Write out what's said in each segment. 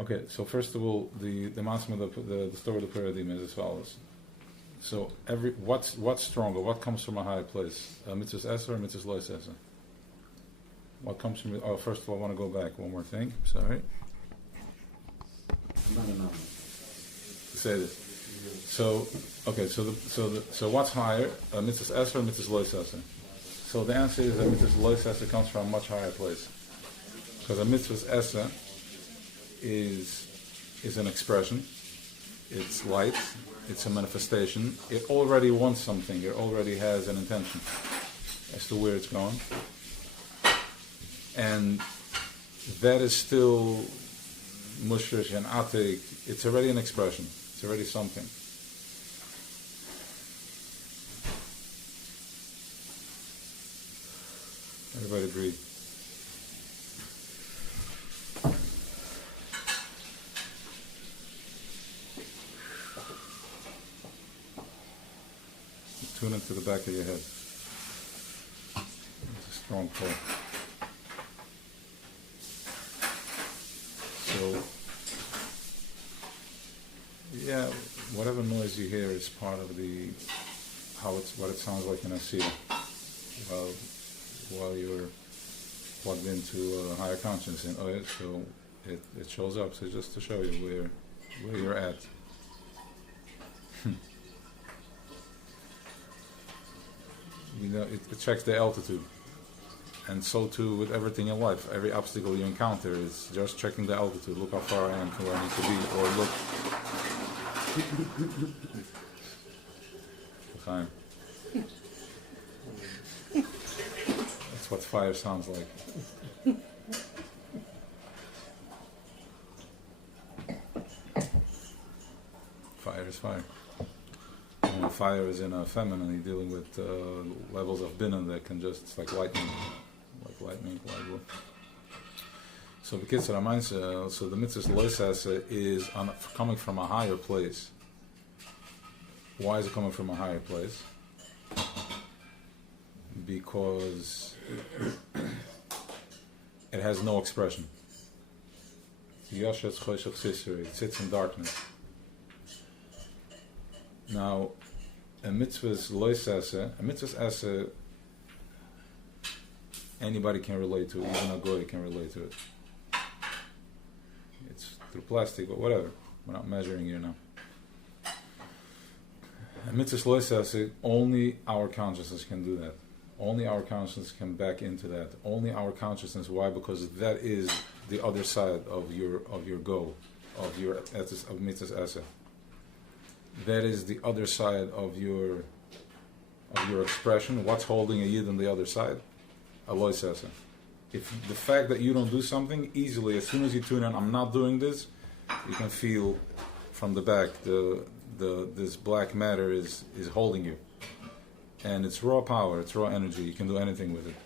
Okay, so first of all, the Matzah of the story of the paradigm is as follows. So what's stronger? What comes from a higher place? Mitzvahs Esser or Mitzvahs Lois Esser? What comes from? Oh, first of all, I want to go back one more thing. Sorry. Say this. So okay, so what's higher? Mitzvahs Esser or Mitzvahs Lois Esser? So the answer is that Mitzvahs Lois Esser comes from a much higher place, because a Mitzvahs Esser is an expression. It's light. It's a manifestation. It already wants something. It already has an intention as to where it's going, and that is still mushrish and atik. It's already an expression. It's already something. Everybody breathe. Tune into the back of your head. It's a strong pull. So, yeah, whatever noise you hear is part of what it sounds like in a seer. While you're plugged into a higher consciousness, so it shows up. So just to show you where you're at. It checks the altitude, and so too with everything in life. Every obstacle you encounter is just checking the altitude. Look how far I am to where I need to be, or look. That's what fire sounds like. Fire is fire. And fire is in a feminine, you're dealing with levels of binah that can just, it's like light blue. So the kids so the mitzvah loisas is coming from a higher place. Why is it coming from a higher place? Because it has no expression. It sits in darkness. Now, a mitzvah's lois asa, anybody can relate to it, even a goy can relate to it. It's through plastic, but whatever. We're not measuring here now. A mitzvah's lois asa, only our consciousness can do that. Only our consciousness can back into that. Only our consciousness. Why? Because that is the other side of your go, of mitzvah's asa. That is the other side of your expression. What's holding a yid on the other side? Aloy says. If the fact that you don't do something easily, as soon as you tune in, I'm not doing this, you can feel from the back this black matter is holding you, and it's raw power, it's raw energy. You can do anything with it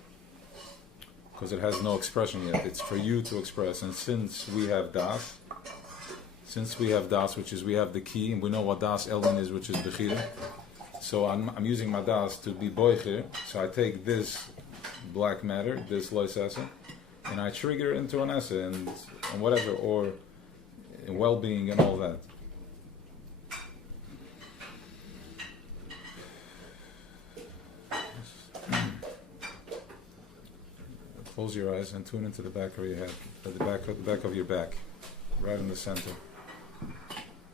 because it has no expression yet. It's for you to express, and since we have das, which is we have the key, and we know what das elin is, which is bechira. So I'm using my das to be boicher. So I take this black matter, this lois asa, and I trigger it into an asa and whatever, or in well-being and all that. Close your eyes and tune into the back of your head, the back of your back, right in the center.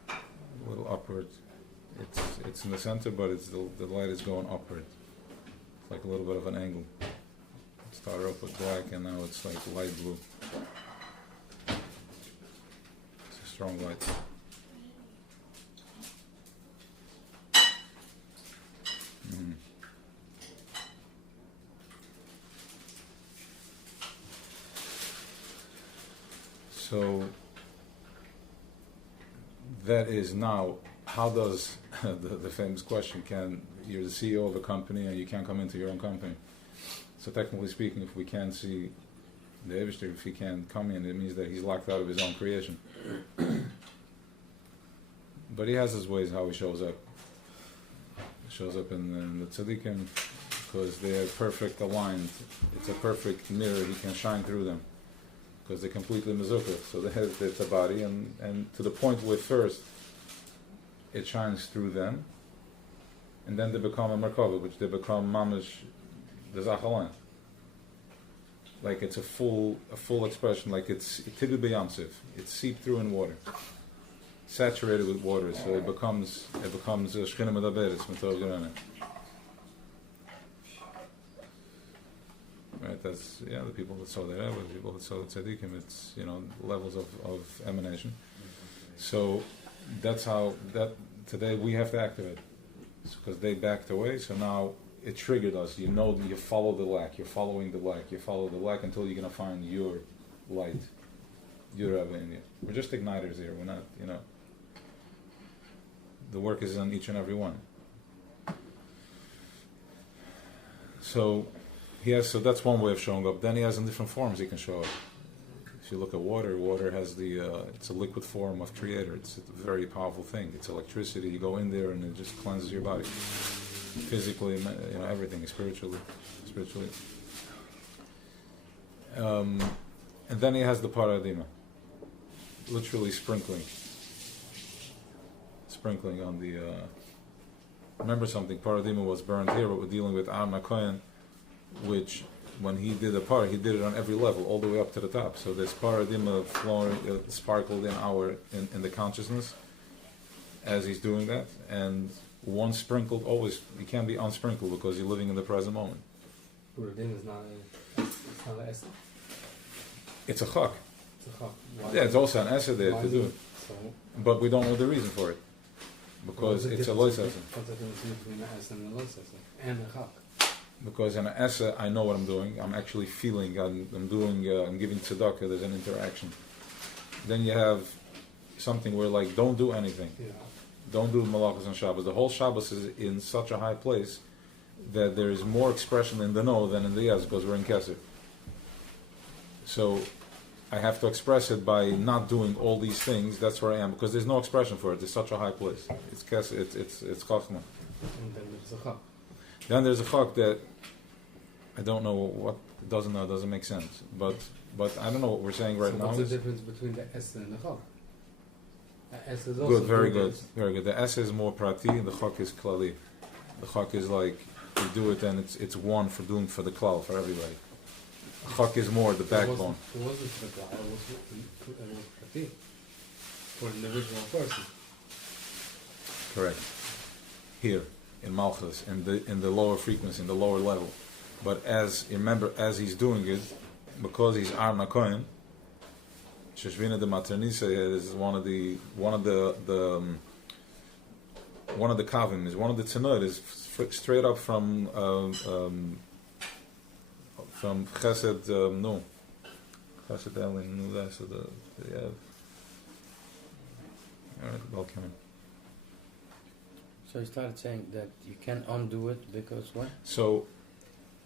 A little upward. It's in the center, but the light is going upward. It's like a little bit of an angle. It started off with black, and now it's like light blue. It's a strong light. So that is now, how does the famous question, you're the CEO of a company and you can't come into your own company. So technically speaking, if we can't see the Eivishter, if he can't come in, it means that he's locked out of his own creation. But he has his ways how he shows up. He shows up in the tzaddikim because they are perfect aligned. It's a perfect mirror, he can shine through them. because they're completely mezukah. So it's a body, and to the point where first it shines through them, and then they become a merkava, which they become mamish the zachalan. Like it's a full expression, like it's tibi b'yamsiv. It's seeped through in water, saturated with water, so it becomes shchina medaberes mitov gerana. Right, that's the people that saw the Rebbe, the people that saw the tzaddikim. It's levels of emanation. So that's how that today we have to activate, because they backed away. So now it triggered us. You follow the lack. You're following the lack. You follow the lack until you're gonna find your light, your Rebbe in you. We're just igniters here. We're not, The work is on each and every one. So that's one way of showing up. Then he has in different forms he can show up. If you look at water has it's a liquid form of creator. It's a very powerful thing. It's electricity. You go in there and it just cleanses your body. Physically, everything, spiritually. And then he has the paradima. Literally sprinkling on the... remember something, paradima was burned here, but we're dealing with Ar Makoyan, which when he did the par, he did it on every level, all the way up to the top. So this paradima flowing, sparkled in the consciousness as he's doing that, and once sprinkled, always you can't be unsprinkled because you're living in the present moment. Paradima is not an essence. It's a chak. It's a chak. Yeah, it's also an essence there to do it, but we don't know the reason for it because it's a lois essence. What's the difference between an essence and a lois essence and a chak? Because in an essa, I know what I'm doing. I'm actually feeling. I'm doing. I'm giving tzedakah. There's an interaction. Then you have something where don't do anything. Yeah. Don't do malachas on Shabbos. The whole Shabbos is in such a high place that there is more expression in the no than in the yes, because we're in Kesser. So I have to express it by not doing all these things. That's where I am, because there's no expression for it. It's such a high place. It's Kesser. It's chachma. And then there's a chak. Then there's a chak that I don't know what doesn't make sense. But I don't know what we're saying right now. What's the difference between the S and the chak? The S is also Good, very good. The S is more prati, and the chak is klali. The chak is like you do it, and it's one for doing for the klal for everybody. The chak is more the backbone. It wasn't for the klal. It was prati for an individual person. Correct. Here in Malchus, in the lower frequency, in the lower level. But as he's doing it, because he's Ar Nakoyan, Sheshvina de Maternisa is one of the kavim, is one of the tzenot, is straight up from Chesed Chesed Elin Nu. So all right, welcome. So he started saying that you can undo it because what? So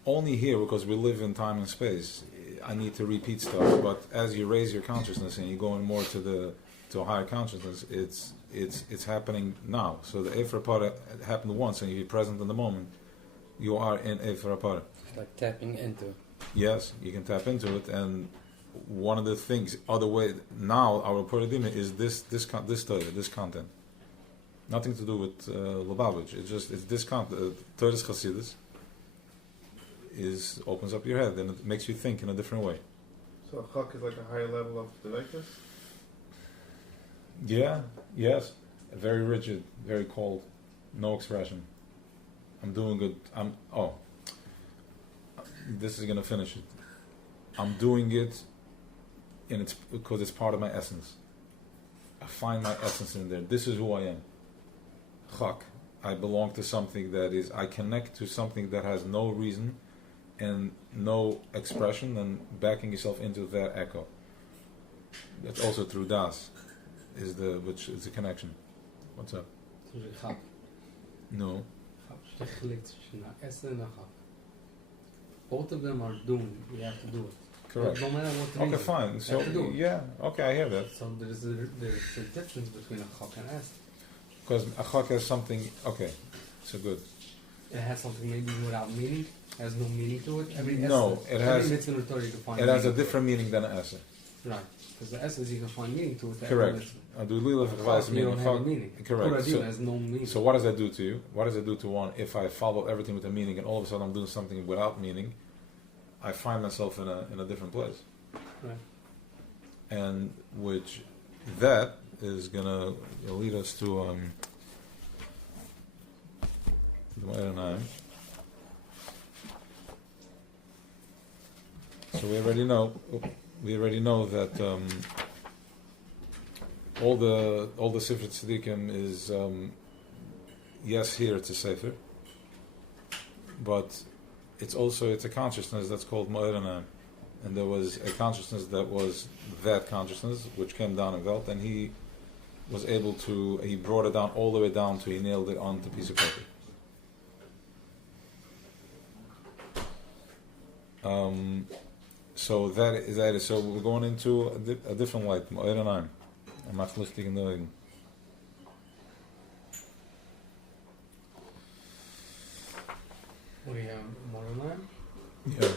only here, because we live in time and space, I need to repeat stuff. But as you raise your consciousness and you go in more to a higher consciousness, it's happening now. So the Efer Para happened once, and you're present in the moment. You are in Efer Para. It's like tapping into. Yes, you can tap into it, and one of the things, other way now, our Paradima is this content. Nothing to do with Lubavitch. It's this content. Torah's Chassidus opens up your head, and it makes you think in a different way. So a chak is like a higher level of Devekus? Yeah, yes. Very rigid, very cold, no expression. I'm doing good. This is gonna finish it. I'm doing it, and it's because it's part of my essence. I find my essence in there. This is who I am. Chak. I belong to something that is. I connect to something that has no reason and no expression, and backing yourself into that echo. That's also through Das, which is the connection. What's up? No. Both of them are doing. We have to do it. Correct. No matter what reason. Okay, fine. So yeah, okay, I hear that. So there's a difference between a chak and S. Because a chak has something. Okay, so good. It has something maybe without meaning. Has no meaning to it. No, it has. Every mitzvah in the Torah you can find. It has a different meaning than an essa. Right. Because the essence you can find meaning to it. Correct. Do lila v'chvais You don't meaning. have a meaning. Correct. Pura has no meaning. So what does that do to you? What does it do to one if I follow everything with a meaning and all of a sudden I'm doing something without meaning? I find myself in a different place. Right. And which that is gonna lead us to the Ma'aranayim. So we already know that all the Sefer Tzadikim is yes, here it's a Sefer, but it's a consciousness that's called Ma'aranayim, and there was a consciousness that was that consciousness which came down in Welt, and he brought it down all the way down to he nailed it onto a piece of paper. So that is. So we're going into a different light. Ma'aranayim. I'm not listening in the. We have Moranam. Yeah.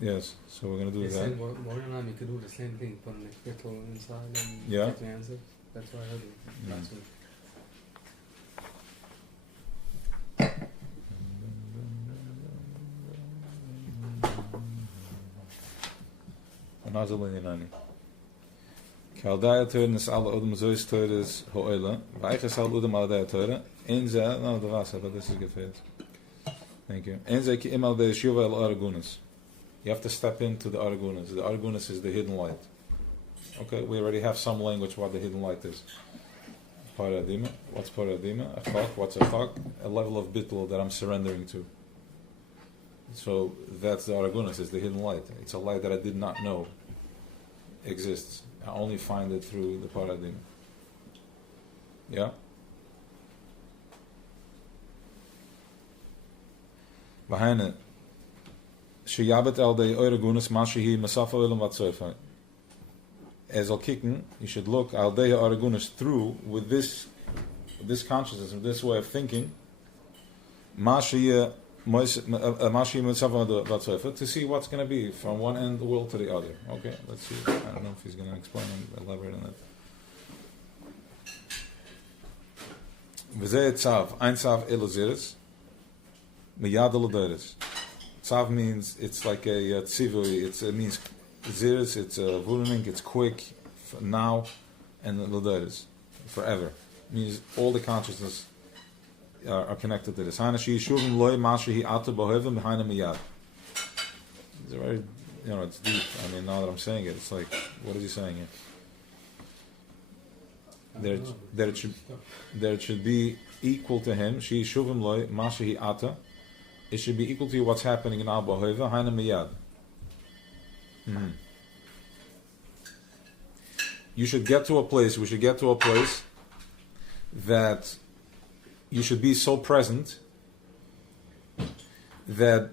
Yes. So we're gonna do that. Moranam, you could do the same thing, put an equator inside and Yeah. get the answer. That's what I heard last week. Nazalinani. Kaldaya Torah is alle Odom Zois Torah is Ho'ela. Vaiches al Odom Aldaya Torah. Inza, no, the Vasa, but this is gefehlt. Thank you. Inza ki imal de Yeshuva el Aragunas. You have to step into the Aragunas. The Aragunas is the hidden light. Okay, we already have some language what the hidden light is. Paradima. What's Paradima? A chak. What's a chak? A level of bittul that I'm surrendering to. So that's the Aragunas, it's the hidden light. It's a light that I did not know exists. I only find it through the paradigm. Yeah? Vahane. Sheyabet al de Aragunas mashihi masafa ilam vatsofa. As al kicken, you should look al de Aragunas through with this consciousness, with this way of thinking. Mashihi to see what's going to be from one end of the world to the other. Okay, let's see. I don't know if he's going to explain and elaborate on it. V'zeh tzav, ein tzav eloziris, miyad eloderis. Tzav means it's like a tzivui. It means ziris. It's vuruning. It's quick, now, and eloderis, forever. It means all the consciousness are connected to this. It's very, it's deep. I mean, now that I'm saying it, it's like, what is he saying here? That it should be equal to him. It should be equal to what's happening in Al Boheva. Haina miyad. We should get to a place that you should be so present that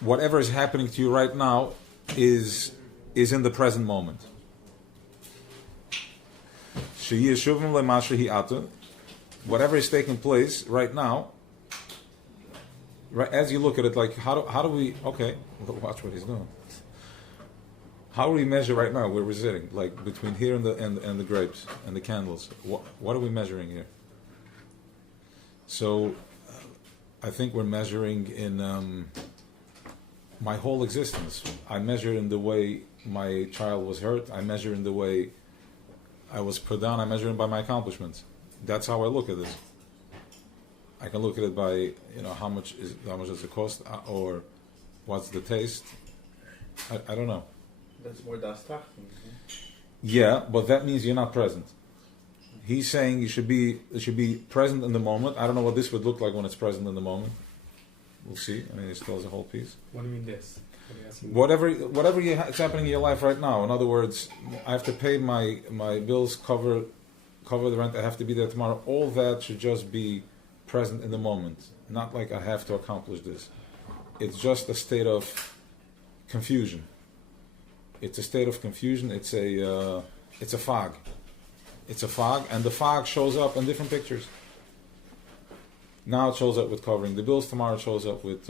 whatever is happening to you right now is in the present moment. Whatever is taking place right now, right as you look at it, like how do we? Okay, watch what he's doing. How do we measure right now where we're sitting, like between here and the grapes and the candles? What are we measuring here? So, I think we're measuring in my whole existence. I measure in the way my child was hurt. I measure in the way I was put down. I measure it by my accomplishments. That's how I look at this. I can look at it by how much does it cost, or what's the taste. I don't know. That's more das Trachten. Yeah, but that means you're not present. He's saying it should be present in the moment. I don't know what this would look like when it's present in the moment. We'll see. I mean, it still has a whole piece. What do you mean this? Whatever it's happening in your life right now. In other words, I have to pay my bills, cover the rent. I have to be there tomorrow. All that should just be present in the moment. Not like I have to accomplish this. It's just a state of confusion. It's a state of confusion. It's a fog. It's a fog, and the fog shows up in different pictures. Now it shows up with covering the bills. Tomorrow it shows up with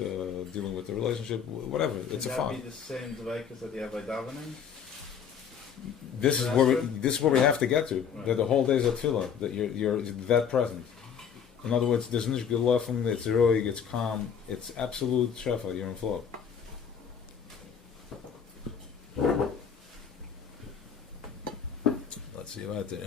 dealing with the relationship. Whatever. It's a Can fog. that be the same dveikus that you have by davening? This is where we have to get to. Right. That the whole day is at tefillah. That you're that present. In other words, there's nish gelaufen. It's roig. It's calm. It's absolute shefa. You're in flow. Let's see about it.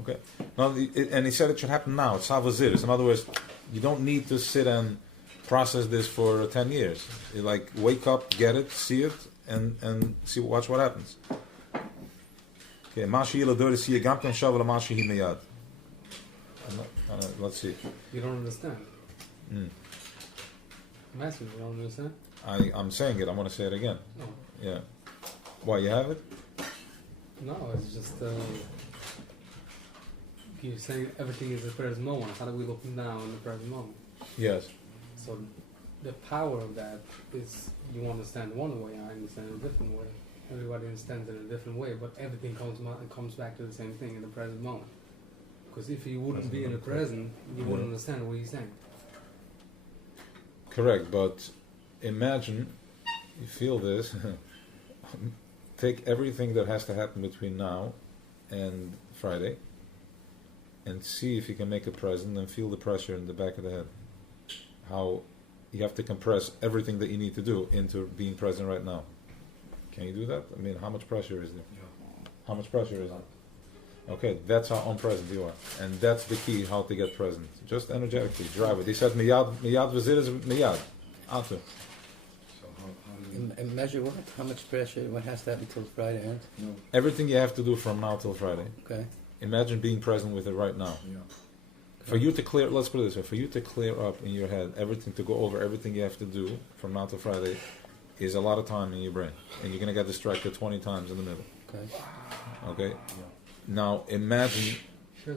Okay. Now, and he said it should happen now. It's havazir. In other words, you don't need to sit and process this for 10 years. You like wake up, get it, see it, and see, watch what happens. Okay. Let's see. You don't understand. Mm. I'm asking you, don't understand? I'm saying it. I want to say it again. No. Yeah. Why, you have it? No, it's just you're saying everything is the present moment. How do we look now in the present moment? Yes. So the power of that is you understand one way, I understand a different way. Everybody understands it in a different way, but everything comes back to the same thing in the present moment. Because if you wouldn't be in the present, you wouldn't understand what he's saying. Correct, but imagine you feel this. Take everything that has to happen between now and Friday and see if you can make it present and feel the pressure in the back of the head. How you have to compress everything that you need to do into being present right now. Can you do that? I mean, how much pressure is there? How much pressure is there? Okay, that's how unpresent you are. And that's the key, how to get present. Just energetically, drive it. He said, miyad v'zir is miyad. Atu. And measure what? How much pressure? What has to happen until Friday ends? No. Everything you have to do from now till Friday. Okay. Imagine being present with it right now. Yeah. For you to clear, let's put it this way, for you to clear up in your head everything, to go over everything you have to do from now till Friday is a lot of time in your brain. And you're going to get distracted 20 times in the middle. Okay. Okay? Yeah. Now imagine Sure.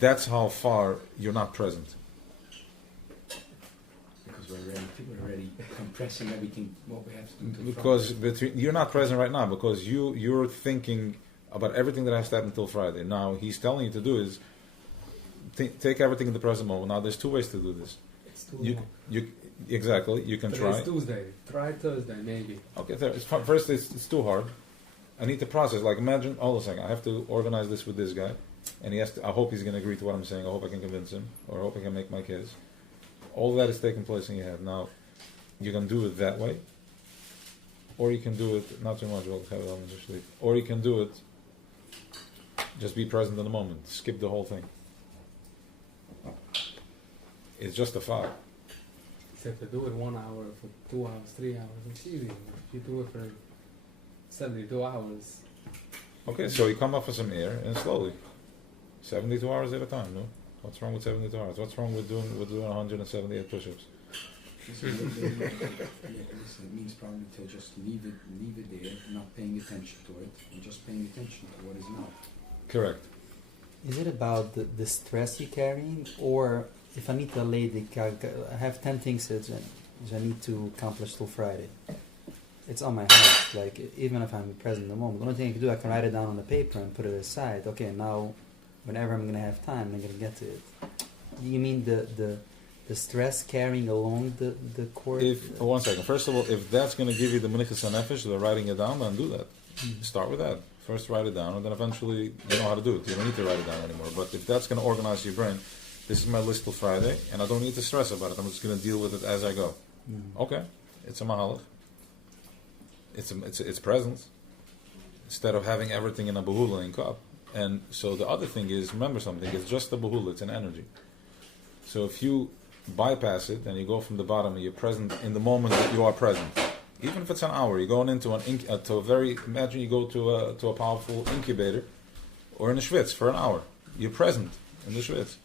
that's how far you're not present. Because we're already compressing everything what we have to do. till Because Friday. you're not present right now because you're thinking about everything that has to happen until Friday. Now he's telling you to do is take everything in the present moment. Now there's two ways to do this. It's too You long. exactly you can try. Today's Tuesday. Try Thursday, maybe. Okay, first it's too hard. I need to process. Like imagine, hold on a second. I have to organize this with this guy, and he has to. I hope he's going to agree to what I'm saying. I hope I can convince him, or I hope I can make my case. All that is taking place in your head. Now, you can do it that way, or you can do it not too much. We'll have it on the sleep. Or you can do it. Just be present in the moment. Skip the whole thing. It's just a fact. Except to do it 1 hour, for 2 hours, 3 hours, it's easy. If you do it for 72 hours. Okay, so you come up with some air and slowly, 72 hours at a time. No, what's wrong with 72 hours? What's wrong with doing 178 push-ups? Listen, it means probably to just leave it there, not paying attention to it, and just paying attention to what is now. Correct. Is it about the stress you're carrying, or if I need to lay I have 10 things that I need to accomplish till Friday. It's on my head. Like even if I'm present in the moment, the only thing I can do, I can write it down on the paper and put it aside. Okay, now whenever I'm gonna have time, I'm gonna get to it. You mean the stress carrying along the course? If 1 second, first of all, if that's going to give you the menichas hanefesh, the writing it down, then do that. Mm-hmm. Start with that. First write it down, and then eventually you know how to do it. You don't need to write it down anymore. But if that's going to organize your brain, this is my list till Friday, and I don't need to stress about it. I'm just going to deal with it as I go. Mm-hmm. Okay, it's a mahalach. It's present. Instead of having everything in a bahula in cup. And so the other thing is, remember something, it's just a bahula, it's an energy. So if you bypass it and you go from the bottom and you're present in the moment that you are present, even if it's an hour, you're going into imagine you go to a powerful incubator or in a schwitz for an hour. You're present in the schwitz.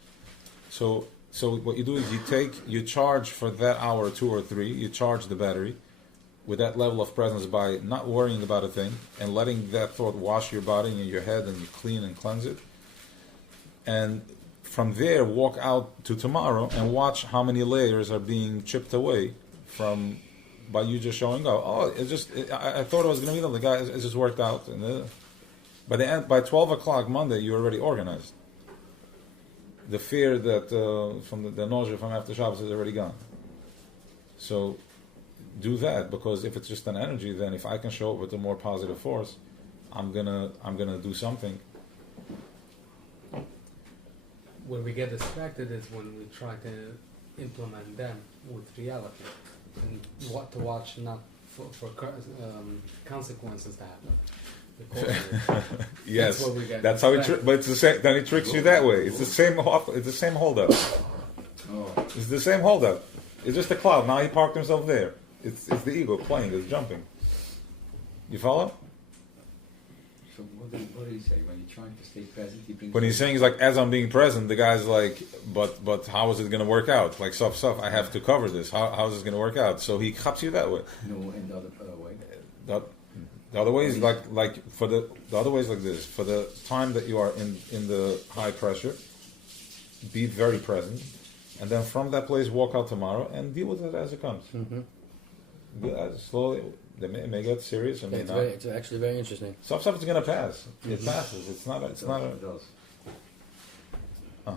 So what you do is you charge for that hour, 2 or 3, you charge the battery with that level of presence by not worrying about a thing and letting that thought wash your body and your head, and you clean and cleanse it. And from there, walk out to tomorrow and watch how many layers are being chipped away by you just showing up. Oh, I thought I was going to meet them. The guy, it just worked out. And by 12 o'clock Monday, you're already organized. the fear that from the nausea from after Shabbos is already gone. So do that, because if it's just an energy, then if I can show up with a more positive force, I'm gonna do something. Where we get distracted is when we try to implement them with reality, and what to watch, not for consequences to happen. Yes, that's, what we get that's how he. distracted. But it's the same. Then he tricks you that way. It's the same. It's the same holdup. Oh, It's the same holdup. It's just a cloud. Now he parked himself there. It's the ego playing. It's jumping. You follow? so what did he say? When you're trying to stay present, he brings. When he's saying, he's like, as I'm being present, the guy's like, but how is it going to work out? Like, stuff, I have to cover this. How is this going to work out? So he cups you that way. No, in the other way. The other way is like for the other way is like this. For the time that you are in the high pressure, be very present, and then from that place walk out tomorrow and deal with it as it comes. Slowly, they may get serious and may not. It's actually very interesting. Stuff is going to pass. It passes. It's not. It's not a. It does. I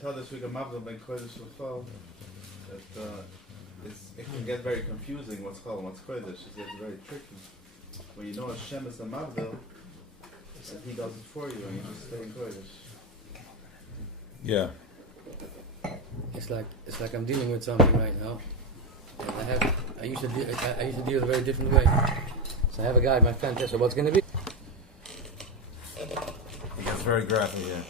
told this week a Mavdil ben Kodesh L'chol that it can get very confusing what's Chol and what's Kodesh. It gets very tricky. When you know Hashem is the Mavdil, and He does it for you, and you just stay in Kodesh. Yeah. It's like I'm dealing with something right now, and I used to deal a very different way. So I have a guy, my friend, says, so what's going to be? It gets very graphic here.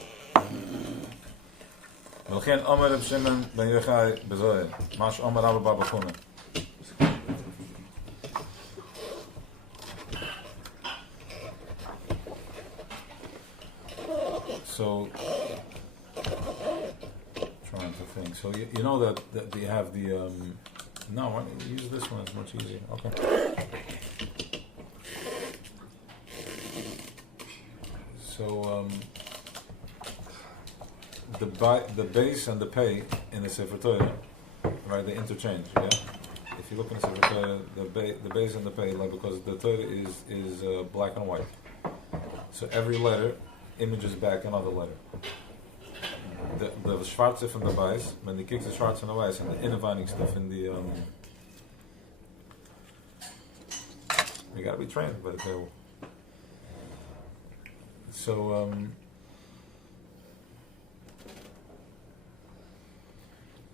ולכן אומר רב שמעון בן יוחאי בזוהר, מה שאומר רבא בר בחונה. So, trying to think. So you know that you have the no, why don't you use this one? It's much easier. Okay. So the base and the pay in the Sefer Torah, right? They interchange. Yeah. If you look in the Sefer Torah, the base and the pay, like, because the Torah is black and white. So every letter images back another letter. The schwarze from the base, when the kicks the schwarze and the weiß, and the innervining stuff in the you gotta be trained by the table. So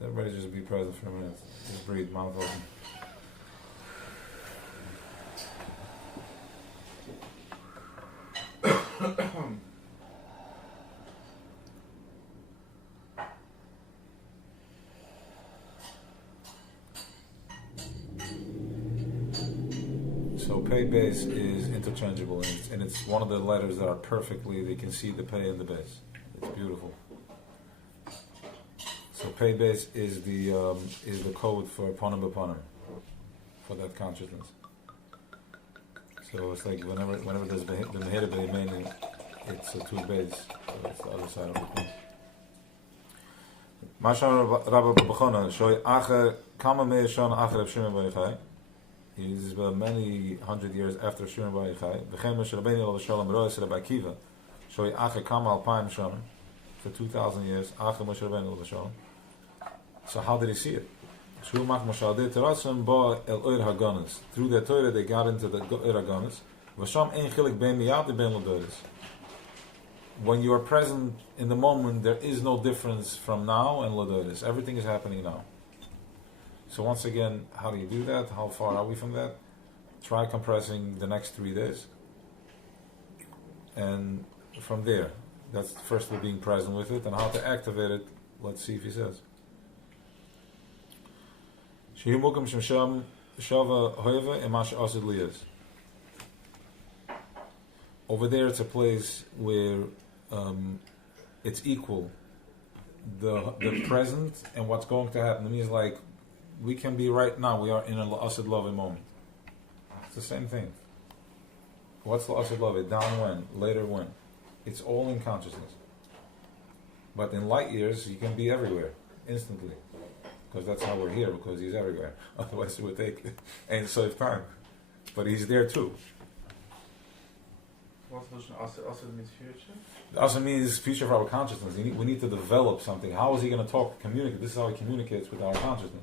everybody just be present for a minute. Just breathe, mouth open. So pay base is interchangeable, and it's one of the letters that are perfectly, they can see the pay and the base. It's beautiful. So pay base is the code for panim b'panim, for that consciousness. So it's like whenever there's the mehira b'yemeni, it's a two base. So it's the other side of the coin. Mashar Rabbi B'chona shoy acher kama mei shana acher Reb Shimon bar Yochai. He's many hundred years after Shimon bar Yochai. V'chein Moshe Rabbeinu olav shalom rois Rabbi Akiva shoy acher kama alpayim shana, for 2,000 years acher Moshe Rabbeinu olav shalom. So how did he see it? Through the Torah they got into the Oir HaGanos. When you are present in the moment, there is no difference from now and Lodoris. Everything is happening now. So once again, how do you do that? How far are we from that? Try compressing the next 3 days. And from there, that's first we're being present with it, and how to activate it, let's see if he says. Over there it's a place where it's equal, the present and what's going to happen. It means like we can be right now, we are in a la'asid loving moment. It's the same thing. What's la'asid loving? Down when? Later when? It's all in consciousness. But in light years you can be everywhere instantly. Because that's how we're here, because he's everywhere. Otherwise it would take and save time. But he's there too. What's also means future? It also means future of our consciousness. We need to develop something. How is he going to talk, communicate? This is how he communicates with our consciousness.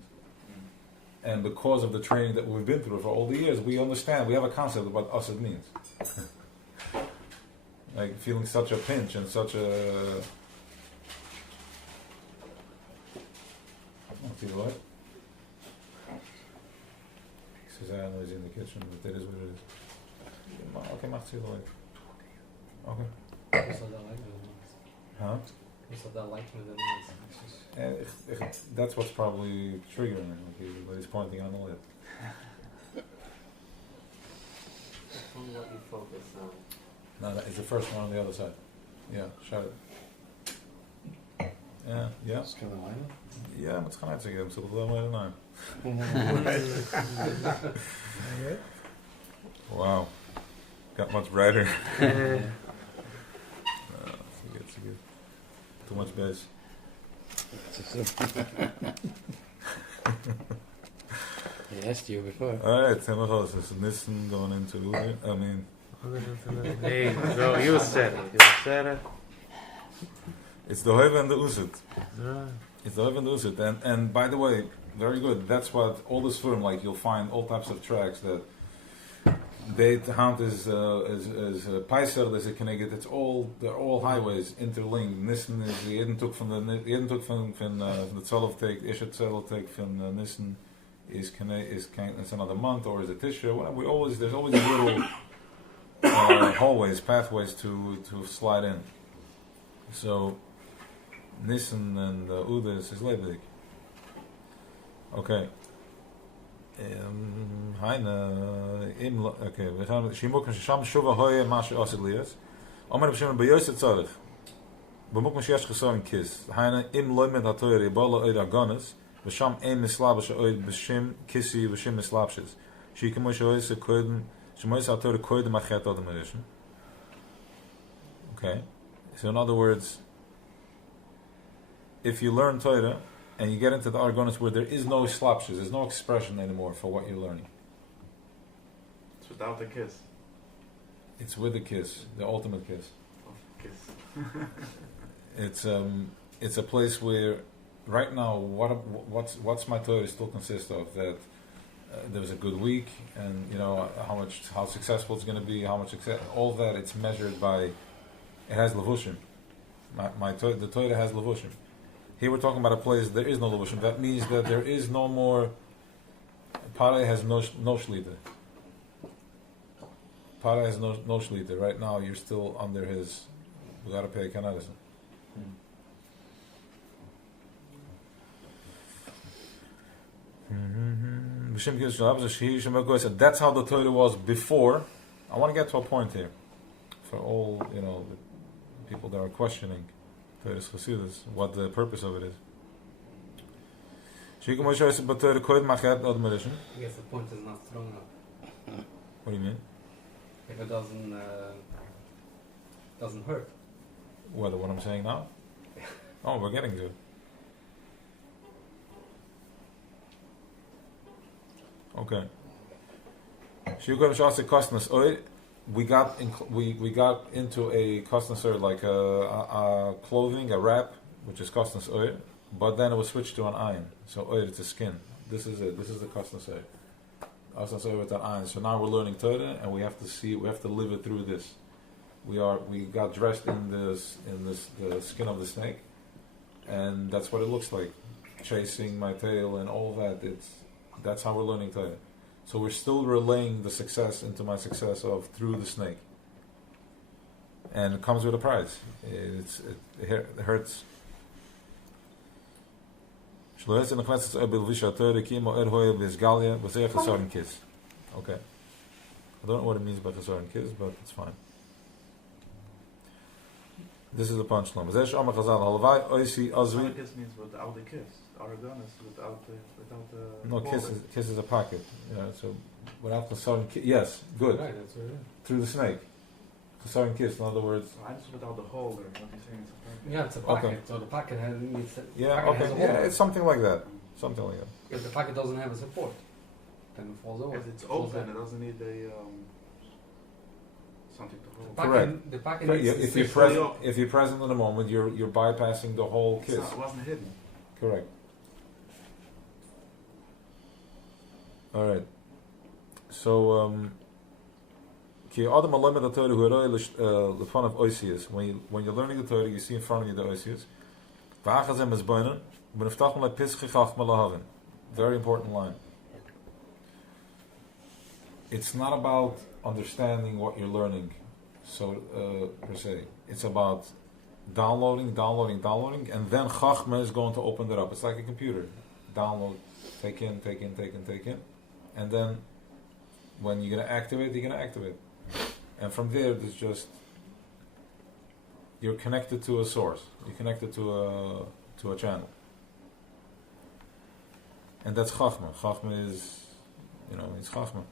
And because of the training that we've been through for all the years, we understand, we have a concept of what asad means. Like feeling such a pinch and such a... See the light? Suzanne is in the kitchen, but that is what it is. Okay, mag see the light. Okay. What's that like? Huh? What's that like? That's what's probably triggering him, like he's pointing on the light. On what you focus on. No, it's the first one on the other side. Yeah, shut it. Yeah. It's kind of line. Ja, maar het gaat uitzeggen, ik zal het wel maar naar. Wow. Got much brighter. It's good. Too much bass. He asked you before. Alright, helemaal goed. Dus Nissen going into Uber. I mean... Hey, bro, you said it. You said it. It's the Hoiv and the Uzit. It's the Hoiv and the Uzit. And by the way, very good. That's what all this film, like you'll find all types of tracks that Beit Hand is Paiser, there's a Kenegit. They're all highways interlinked. Nissen is the Eden took from the Tzolov take, Isha Tzolov take from Nissen is it's another month, or is it Tisha? Whatever. There's always these little hallways, pathways to slide in. So Nissen and Udas is Leibig. Okay. Okay, we gaan Shimok Sham Shuva Hoye Masha Osilias. Omer B'Shem B'Yosef Tzarech. B'Mok Mashiach Chesaron Kis. Haina Im Loimed HaToyre Bola Oid Agonis. B'Sham Ein Mislabash Oid B'Shem Kisi B'Shem Mislabshes. Shikim Moshe Weisz Koiden Shemois HaToyre Koiden Machet Odom Edition. Okay. So in other words, if you learn Torah and you get into the Argonis where there is no slapshes, there's no expression anymore for what you're learning. It's without a kiss. It's with a kiss, the ultimate kiss. Kiss. It's a place where right now what's my Torah still consists of, that there was a good week, and you know how successful it's going to be, how much success, all that it's measured by. It has levushim. The Torah has levushim. Here we're talking about a place there is no levushim. That means that there is no more. Pare has no shlita. Pare has no shlita. Right now you're still under his. We gotta pay kanadis. That's how the Torah was before. I want to get to a point here for all the people that are questioning Torah's Chassidus, what the purpose of it is. I guess the point is not strong enough. What do you mean? If it doesn't hurt. What I'm saying now? Oh, we're getting to it. Okay. We got into a kostnas oil, like a clothing, a wrap, which is kostnas oil, but then it was switched to an iron. So oil, it's a skin. This is it. This is the kostnas oil. Kostnas oil with an iron. So now we're learning Torah, and we have to live it through this. We got dressed in the skin of the snake, and that's what it looks like, chasing my tail and all that. That's how we're learning Torah. So we're still relaying the success into my success of through the snake, and it comes with a price. It hurts. Okay. I don't know what it means by chasar and kiss, but it's fine. This is the punchline. Kiss means without the kiss. Aragon is without the. No, kiss is a pocket. Yeah, so without chasar and kiss. Yes, good. Right, that's what it is. Through the snake. Chasar and kiss. In other words. I'm just without the holder. What you're saying it's a pocket. Yeah, it's a pocket. Okay. So the pocket has. Yeah. Okay. Yeah, it's something like that. Something like that. If the pocket doesn't have a support, then it falls over. Because it's open, it doesn't need a something to hold. Correct. The packet Right, needs yeah, to if you're stay present, if you're present in the moment, you're bypassing the whole kiss. It wasn't hidden. Correct. All right. So, when you're learning the Torah, you see in front of you the oisius. Very important line. It's not about understanding what you're learning, so per se. It's about downloading, and then Chachma is going to open it up. It's like a computer. Download, take in, and then when you're going to activate, you're going to activate. And from there, there's just, you're connected to a source. You're connected to a channel. And that's Chachma. Chachma is, it's Chachma.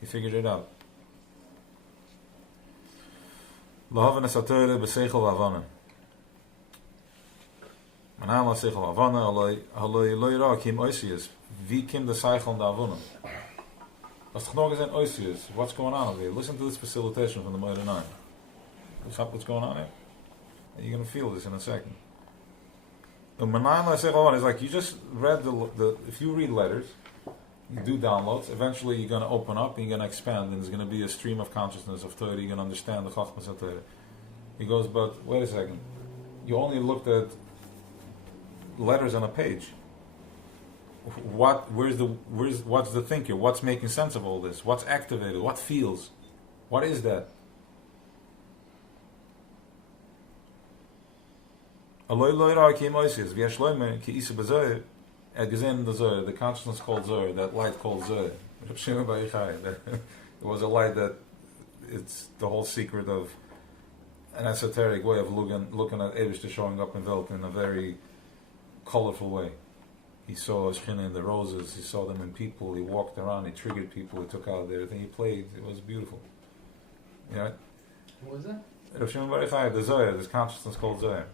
You figured it out. Lahaven es haTorah b'seichel v'havana. Manan la seichel v'havana haloi lo yira kim oisius. Wie kim the seichel and the havana? Als het genoeg zijn oisius, what's going on over here? Listen to this facilitation from the Moed 9. What's going on here? You're going to feel this in a second. Manan la seichel v'havana is like you just read the if you read letters, you do downloads, eventually you're going to open up and you're going to expand, and there's going to be a stream of consciousness of Torah. You're going to understand the Chachmas of Torah. He goes, but wait a second, you only looked at letters on a page. What's the thinker? What's making sense of all this? What's activated? What feels? What is that? The consciousness called Zohar, that light called Zohar. It was a light that, it's the whole secret of an esoteric way of looking at Eibishter showing up in Welt in a very colorful way. He saw Shechina in the roses, he saw them in people, he walked around, he triggered people, he took out everything, he played, it was beautiful. Yeah. What was that? Rav Shimon Bar Yochai, the Zohar, this consciousness called Zohar.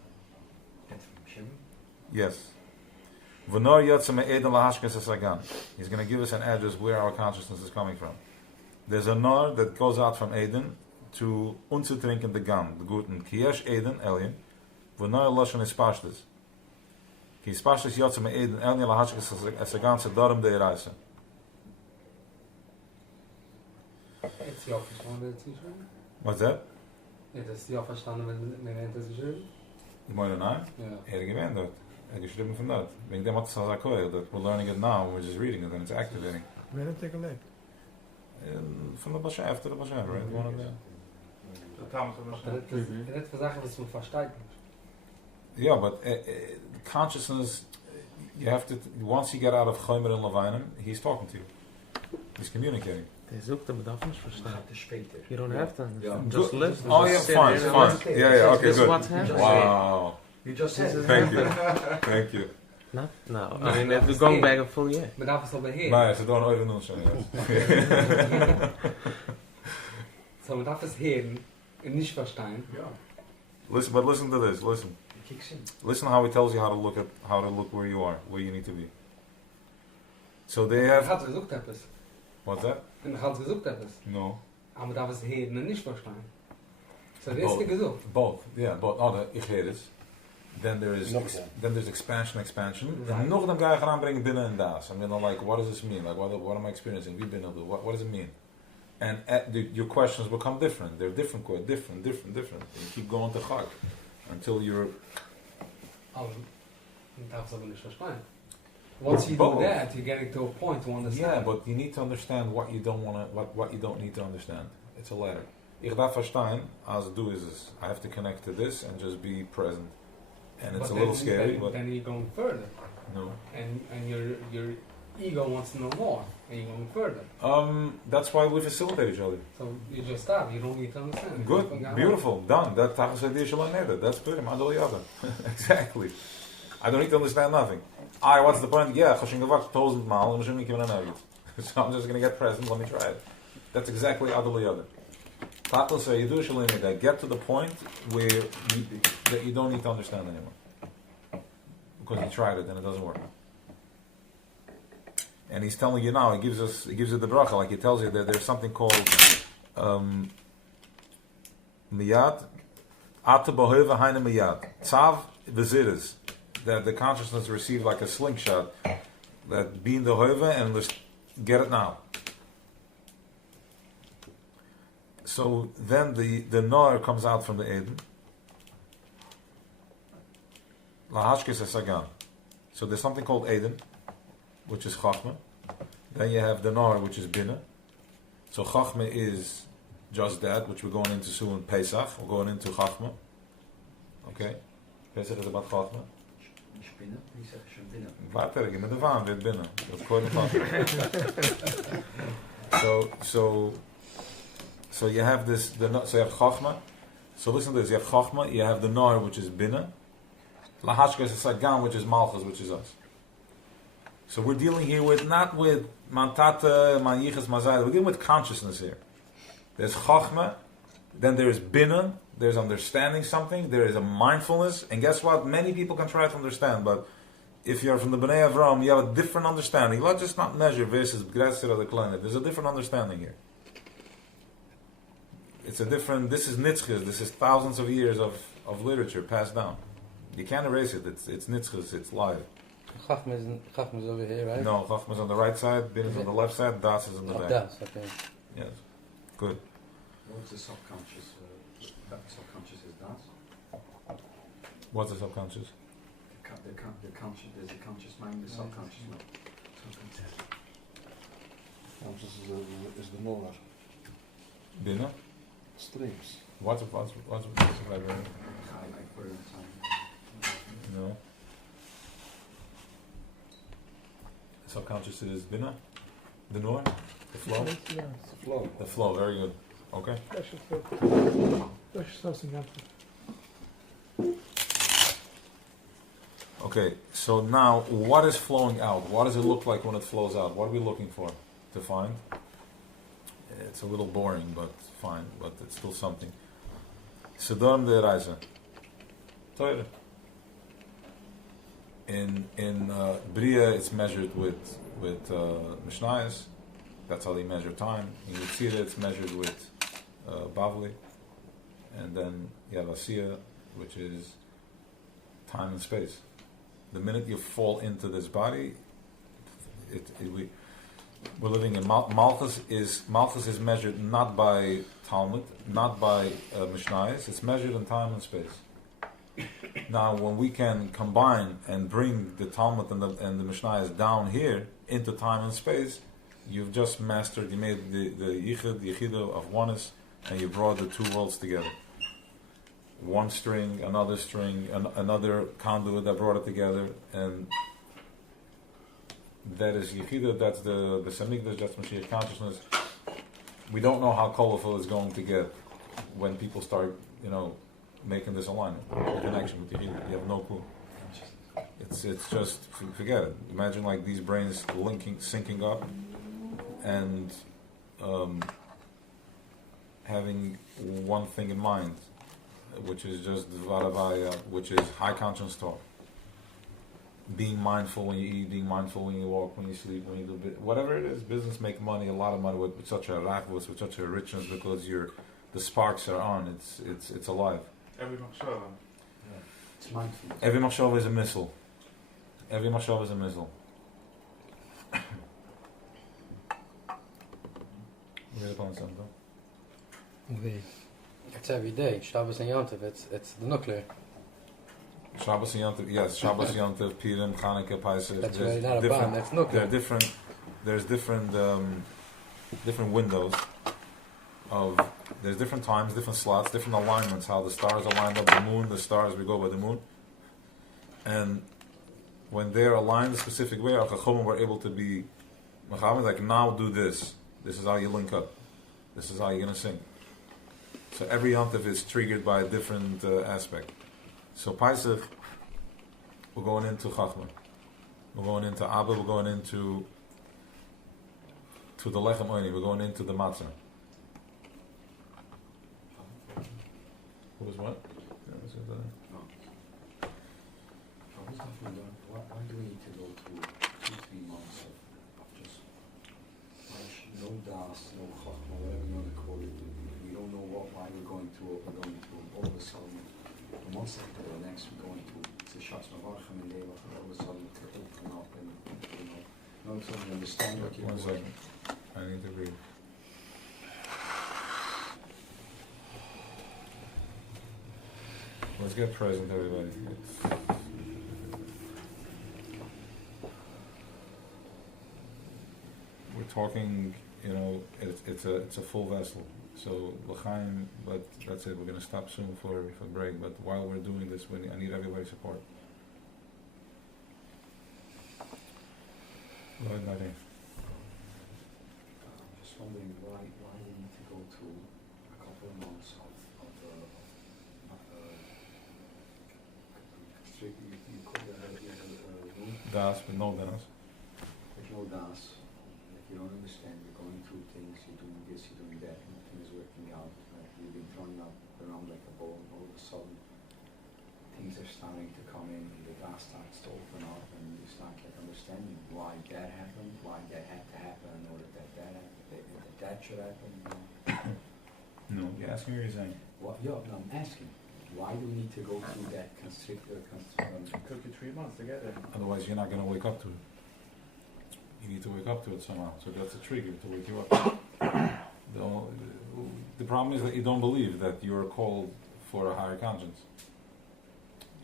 Yes. He's going to give us an address where our consciousness is coming from. There's a nor that goes out from Eden to unzutrinken the Gan, the Guten. Kiyesh Eden, Elyon. V'nor Lashon is Pashtus. Ki is Pashtus yotze me Eden, Elyon lahashkas as a ganze Dorum de Reise. It's die verstanden zu schreiben? What's that? Ja, das ist die verstanden, wenn er zu schreiben? Die Moide 9? Ja. Gewähnt dort. Geschrieben von dort. Wegen dem hat es als Akoya, that we're learning it now, we're just reading it and it's activating. Where did it take a leg? From the Bashem, after the Bashem, right? One of the... The Talmud of Hashem. Das ist Sachen, was man versteht. Yeah, but consciousness, you have to, once you get out of Chomer and Levainim, he's talking to you. He's communicating. Der sucht, aber darf nicht verstehen. später. You don't have to. Yeah. Just listen. Oh Just yeah, sit fine. there. Yeah, okay, This is good. what's happening. Wow. You just said it. Thank you. No. I mean, we're going back a full year. Maar daarvoor zal bij heer. Nee, ze doen ooit doen zo. So, man darf es hören und nicht verstehen. Yeah. Listen to this. Listen. It kicks in. Listen how he tells you how to look where you are, where you need to be. So they Er have. hat gesucht etwas. What's that? Und er hat gesucht etwas. No. Aber man darf es hören und nicht verstehen. So, der Both. ist gesucht. Both. Yeah, both. Oh, ich hear this. Then there's expansion. Right. And nog dan ga je gaan aanbrengen binnen en daas. I mean, like, what does this mean? Like, what am I experiencing? What does it mean? And your questions become different. They're different. And you keep going to Chag until you're. Aber man darf es aber nicht verstehen. Once you Both. do that, you're getting to a point to understand. Yeah, but you need to understand what you don't want to, what you don't need to understand. It's a ladder. Ich darf verstehen, as do is this. I have to connect to this and just be present. And it's But a little then- scary, then, but then you're going further, no. and your ego wants to know more, and you're going further. That's why we facilitate each other. So you just stop. You don't need to understand. Good, You don't beautiful, done. That that's good. Exactly. I don't need to understand nothing. What's the point? Yeah, so I'm just going to get present. Let me try it. That's exactly Adol Yada. Tato say that get to the point where that you don't need to understand anymore because you tried it and it doesn't work. And he's telling you now. He gives you the bracha, like he tells you that there's something called Miyad. Ata boheva haina miyad. Tzav v'ziris. That the consciousness received like a slingshot. That being the hoiva and let's get it now. So then the Noor comes out from the Eden. Lahashkes Sagan. So there's something called Eden, which is Chachma. Then you have the Noor, which is Bina. So Chachma is just that, which we're going into soon, Pesach. We're going into Chachma. Okay? Pesach is about Chachma. Warte, give me the van, wird Bina. That's quite a So you have this, so you have Chachma. So listen to this, you have Chachma, you have the Noor, which is Bina. Lahashka is Sagan, which is Malchus, which is us. So we're dealing here with, not with Mantata, Manyichas, Mazayah, we're dealing with consciousness here. There's Chachma, then there's Bina, there's understanding something, there is a mindfulness, and guess what? Many people can try to understand, but if you're from the Bnei Avram, you have a different understanding. Let's just not measure versus Gresser of the Kleiner. There's a different understanding here. It's a different, this is Nitzchis, this is thousands of years of literature passed down. You can't erase it, it's Nitzchis, it's live. Chachma is over here, right? No, Chachma is on the right side, Bin is on the left side, Das is on the back. Das, okay. Yes, good. What's the subconscious? Subconscious is that? What's the subconscious? The conscious, there's a conscious mind, the subconscious mind. Conscious is the Noor. Bina? Streams. What's the library? No. Subconscious is Bina? The Noor? The flow? It's the flow. The flow, very good. Okay. Okay, so now what is flowing out? What does it look like when it flows out? What are we looking for to find? It's a little boring, but fine, but it's still something. Sedom de Reise. Teure. In Bria, it's measured with Mishnayos. That's how they measure time. In Yitzira, it's measured with Bavli. And then you have Asiya, which is time and space. The minute you fall into this body, we're living in Malchus is measured not by Talmud, not by Mishnayos. It's measured in time and space. Now, when we can combine and bring the Talmud and the Mishnayos down here into time and space, you've just mastered. You made the Yichida of oneness, and you brought the two worlds together. One string, another another conduit that brought it together, and that is Yichida. That's the Samigdash. That's Mashiach consciousness. We don't know how colorful it's going to get when people start, making this alignment, the connection with Yichida. You have no clue. It's just forget it. Imagine like these brains syncing up, and having one thing in mind, which is just Dvaravaya, which is high conscience thought. Being mindful when you eat, being mindful when you walk, when you sleep, when you do whatever it is, business, make money, a lot of money with such a rachvus, with such a richness, because the sparks are on. It's alive. Every machshava. It's mindful. Every machshava is a missile. Every machshava is a missile. It's every day. Shabbos and Yom Tov, it's the nuclear. Shabbos and Yom Tov, yes. Shabbos, Yom Tov, Purim, Chanukah, Pesach. That's really not a bomb. That's nuclear. There's different windows of. There's different times, different slots, different alignments. How the stars are lined up, the moon, the stars. We go by the moon, and when they're aligned a specific way, our Chachamim were able to be, like, now do this. This is how you link up. This is how you're gonna sing. So every Yom Tov is triggered by a different aspect. So Pesach, we're going into Chachma. We're going into Abba. We're going into the Lechem Oini. We're going into the Matzah. What was what? Why do we need to go through 2-3 months of just no das, no chachma, whatever you want to call it? We don't know why we're going through what we're going said the next we're going to Shas Mavarchim and they were all of a sudden to open up and all of a sudden understand what you're One doing. second. I need to read. Let's get present, everybody. We're talking, it's a full vessel. So l'chaim, but that's it. We're going to stop soon for break. But while we're doing this, I need everybody's support. Go ahead, Nadim. Just wondering why we need to go through a couple of months of you call that room? Das, but no das. There's no das. If you don't understand, you're going through things, you're doing this, you're doing that, nothing is working out. You've been thrown up around like a ball, and all of a sudden things are starting to come in, and the das starts to open up, and you start like understanding why that happened, why that had to happen, or that happened, that should happen. No, you're asking what you're saying. No, I'm asking. Why do we need to go through that constrictor? It took you 3 months to get there. Otherwise, you're not going to wake up to it. You need to wake up to it somehow. So that's a trigger to wake you up. The problem is that you don't believe that you're called for a higher conscience.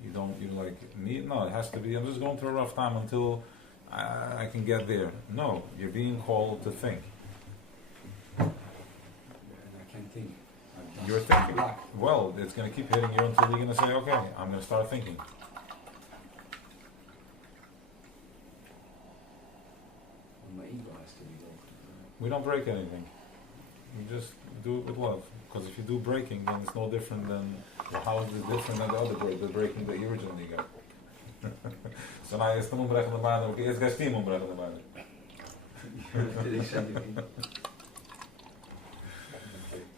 You're like, me? No, it has to be, I'm just going through a rough time until I can get there. No, you're being called to think. And I can't think. You're thinking. Well, it's going to keep hitting you until you're going to say, okay, I'm going to start thinking. My ego has to be broken. We don't break anything. We just do it with love. Because if you do breaking, then it's no different than, how is it different than the other the breaking that you originally got? So now it's the Mumbrach on the bottom, okay, it's Gashti Mumbrach on the bottom.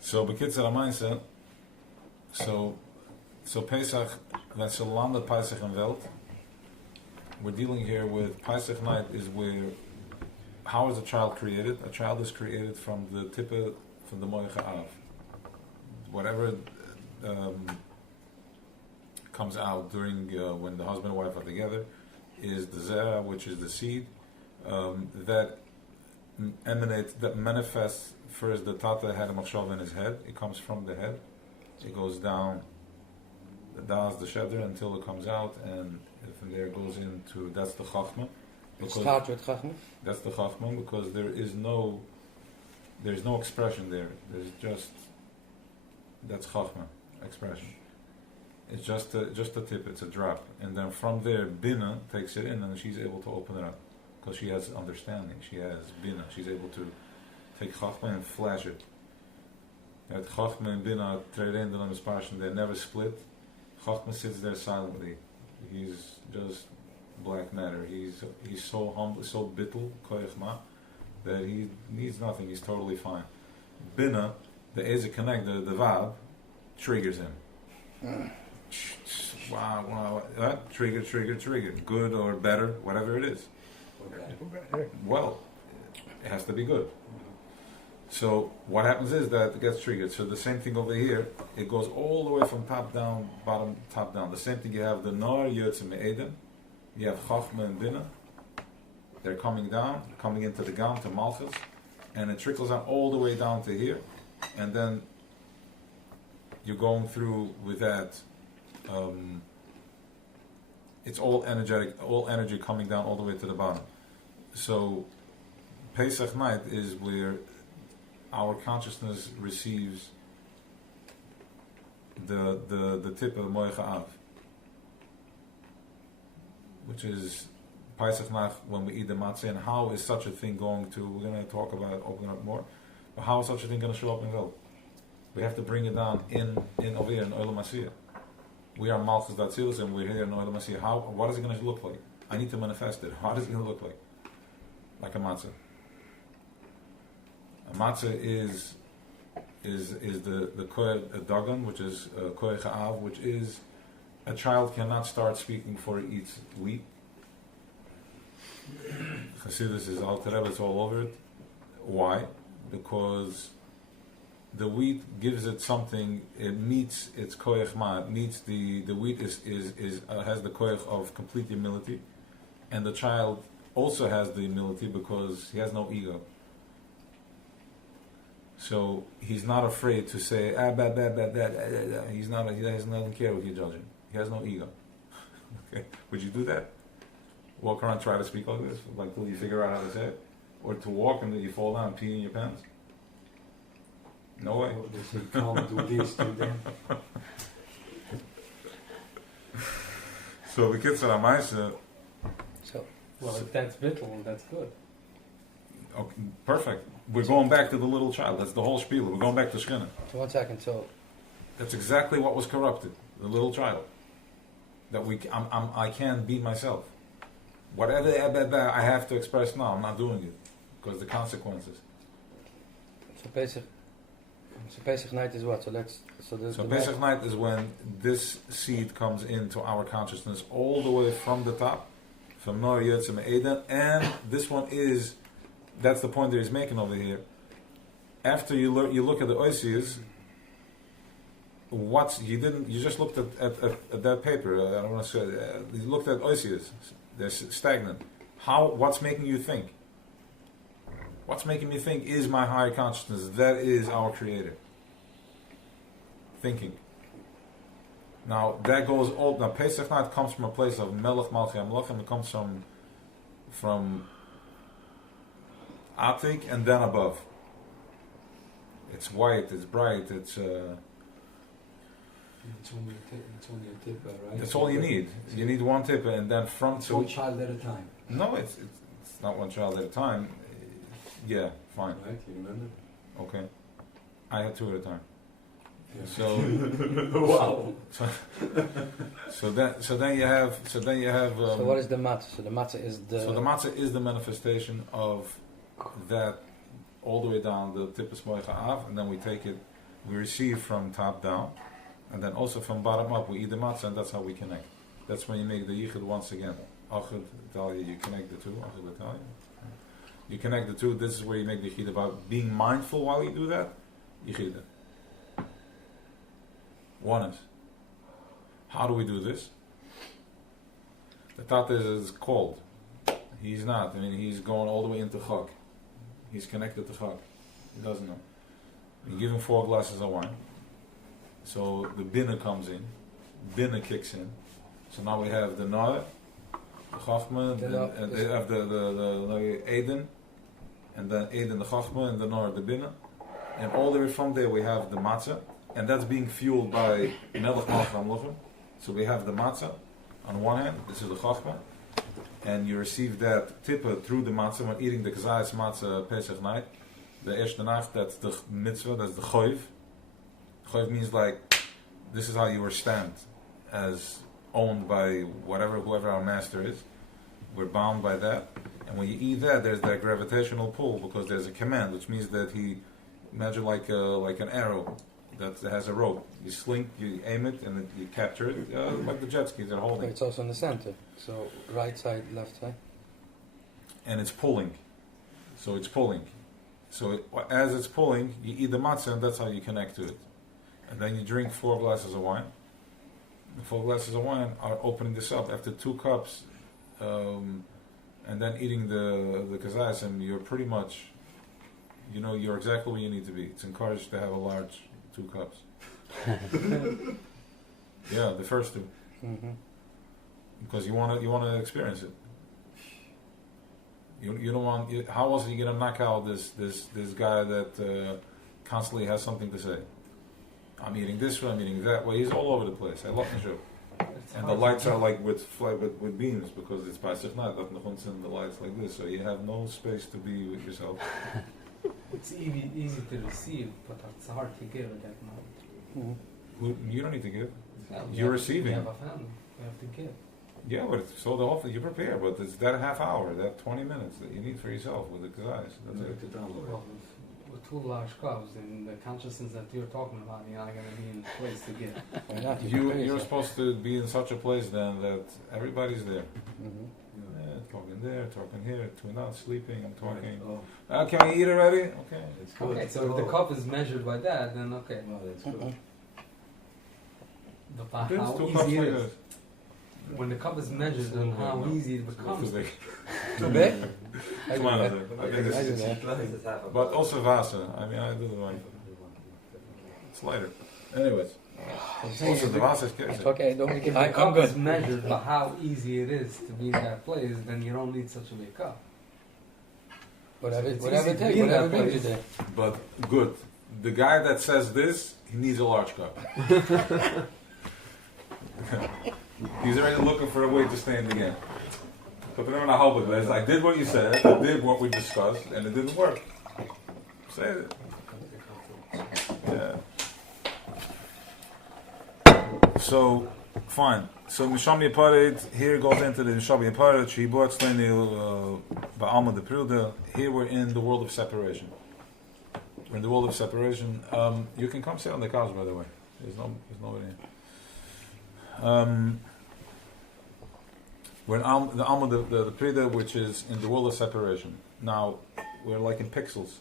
So, Bekitzer Amainse, so Pesach, that's a landed Pesach in Welt. We're dealing here with Pesach night is where, how is a child created? A child is created from the tippe, from the Moiche Av. Whatever comes out during when the husband and wife are together is the zera, which is the seed that emanates, that manifests. First, the Tata had a machshava in his head. It comes from the head. It goes down the das, the sheder, until it comes out, and from there it goes into, that's the chachma. Start with chachma. That's the chachma, because there's no expression there. There's just, that's chachma expression. It's just a tip. It's a drop, and then from there, bina takes it in, and she's able to open it up because she has understanding. She has bina. She's able to take chachma and flash it. That chachma and bina treden the passion. They never split. Chachma sits there silently. He's just black matter. He's so humble, so bittul koyachma, that he needs nothing. He's totally fine. Bina, the Eze connect, the vav, triggers him. Wow, trigger, good or better, whatever it is. Well, it has to be good. So what happens is that it gets triggered. So the same thing over here, it goes all the way from top down, bottom, top down. The same thing, you have the Nor, Yotze Me'edem, you have Chachma and Bina. They're coming down, coming into the Gam, to Malchus, and it trickles out all the way down to here, and then you're going through with that. It's all energetic, all energy coming down all the way to the bottom. So Pesach night is where our consciousness receives the tip of Moicha Av, which is Pesach night when we eat the matzah. And how is such a thing going to? We're going to talk about it, open up more. But how is such a thing going to show up in Welt? We have to bring it down in over here in Olam Masiyah. We are Malchus Datzilus and we're here in Olam Masiyah. What is it going to look like? I need to manifest it. How is it going to look like? Like a matzah. A matzah is the koy dagan, which is koy cha'av, which is a child cannot start speaking before he eats wheat. Chassidus is Alter Rebbe, it's all over it. Why? Because the wheat gives it something. It meets its koyach ma. It meets the wheat is has the koyach of complete humility, and the child also has the humility because he has no ego. So he's not afraid to say bad. He's not. He doesn't care what you're judging. He has no ego. Okay, would you do that? Walk around, try to speak like this, like till you figure out how to say it, or to walk and then you fall down, and pee in your pants? No way. Oh, they say, come, do this, do that. So the kids are Matzah. So, Well, if that's bittul, that's good. Okay, perfect. We're going back to the little child. That's the whole spiel. We're going back to Shechina. so 1 second. So, That's exactly what was corrupted. The little child. That I can't be myself. Whatever I have to express now, I'm not doing it because the consequences. so Pesach night is what? So there's So the Pesach night is when this seed comes into our consciousness all the way from the top, from Nor Yotzim Eden, and this one is, that's the point that he's making over here. After you look at the oisias, you just looked at that paper. I don't want to say you looked at oisias. They're stagnant. What's making you think? What's making me think is my higher consciousness. That is our creator. Thinking. Now that goes all. Now Pesach night comes from a place of Melech Malchi Amlachim. It comes from Atik and then above. It's white. It's bright. It's. It's only a tip, right? That's all you need. You need one tip, and then from It's to. one child at a time, No, it's not one child at a time. Yeah, fine. right? You remember? Okay. I had 2 at a time. Yeah. So Wow. so then you have so what is the matzah? So the matzah is the. so the matzah is the manifestation of that all the way down the tippus moicha av, and then we take it, we receive from top down, and then also from bottom up we eat the matzah, and that's how we connect. That's when you make the yichud once again. Achad Italia, you connect the two. Achad Italia. You connect the two. This is where you make the yichud about being mindful while you do that. Yichud. Oneness. How do we do this? The Tata is called. He's not. I mean, he's going all the way into Chag. He's connected to Chag. He doesn't know. You give him 4 glasses of wine. So the Binah comes in. Binah kicks in. So now we have the Nar, the Chachma, and they have the Eden, and then Eden the Chachma, and the Nar the Binah. And all the way from there we have the Matzah. And that's being fueled by Melech Malach Amlochem. So we have the Matzah on one hand, this is the Chachma, and you receive that tippa through the Matzah when eating the Kazayas Matzah Pesach night. The Erste Nacht, that's the mitzvah, that's the Choiv. Choiv means like, this is how you were stamped as owned by whoever our master is. We're bound by that. And when you eat that, there's that gravitational pull because there's a command, which means that imagine like an arrow that has a rope. You sling, you aim it, and you capture it, like the jet skis are holding. It's also in the center. So right side, left side. And it's pulling. So it's pulling. So as it's pulling, you eat the matzah, and that's how you connect to it. And then you drink 4 glasses of wine. The 4 glasses of wine are opening this up. After 2 cups, and then eating the kazayas, and you're pretty much, you're exactly where you need to be. It's encouraged to have a large 2 cups. Yeah, the first 2. Mm-hmm. Because you want to experience it. You don't want. How else are you gonna knock out this guy that constantly has something to say? I'm eating this way, I'm eating that way. He's all over the place. I love the show. And the lights are like with beams because it's Pesach night. And the lights like this, so you have no space to be with yourself. It's easy to receive, but it's hard to give at that moment. Mm-hmm. You don't need to give. Yeah, You're receiving. We have a family. We have to give. Yeah, but so the whole thing, you prepare, but it's that half hour, that 20 minutes that you need for yourself with the guys. That's it. Well, two large cups, then the consciousness that you're talking about, you're not going to be in a place to get. Why not? You You're prepare yourself. supposed to be in such a place then that everybody's there. Mhm. Talking there, talking here, two not sleeping, I'm talking. Oh, Can we eat already? Okay. it's good. Okay, so if the cup is measured by that, then okay. Well, that's good. Mhm. But by There's how two easy cups it like is. this. When the cup is measured, It's a then little how big, no? easy it It's becomes. too big. Too big? Come on, I think I this do is, that. but also Vasa. I mean, I do the one. It's lighter. Anyways, also the Vasa is crazy. Okay, don't make If it. the I'm cup good. is measured by how easy it is to be in that place, then you don't need such a big cup. Whatever, It's whatever easy it to takes, be in whatever that brings you place. there. But good. The guy that says this, he needs a large cup. He's already looking for a way to stay in the game. But remember, I did what you said, I did what we discussed, and it didn't work. Say it. Yeah. So, fine. So, Misham Yaparid, here goes into the Misham Yaparid, Shibu Atzleni Ba'alma de Prilda. Here we're in the world of separation. We're in the world of separation. You can come sit on the couch, by the way. There's nobody here. We're in the Alma the Prida, which is in the world of separation. Now, we're like in pixels.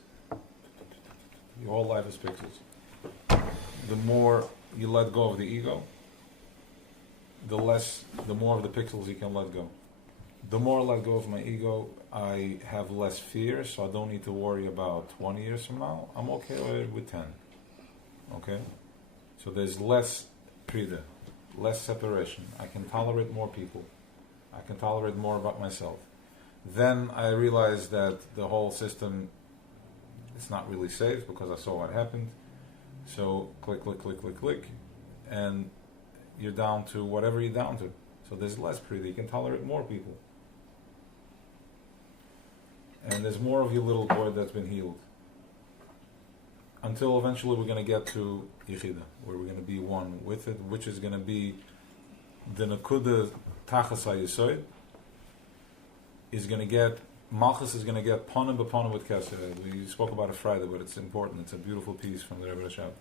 Your whole life is pixels. The more you let go of the ego, the more of the pixels you can let go. The more I let go of my ego, I have less fear, so I don't need to worry about 20 years from now. I'm okay with 10. Okay? So there's less prida, less separation. I can tolerate more people. I can tolerate more about myself. Then I realized that the whole system is not really safe because I saw what happened. So click, and you're down to whatever you're down to. So there's less prida. You can tolerate more people. And there's more of your little boy that's been healed. Until eventually we're going to get to Yechida, where we're going to be one with it, which is going to be the Nakuda Tachas HaYesod is going to get, Malchus is going to get Ponim B'Ponim with Keser. We spoke about it Friday, but it's important. It's a beautiful piece from the Rebbe Rashab.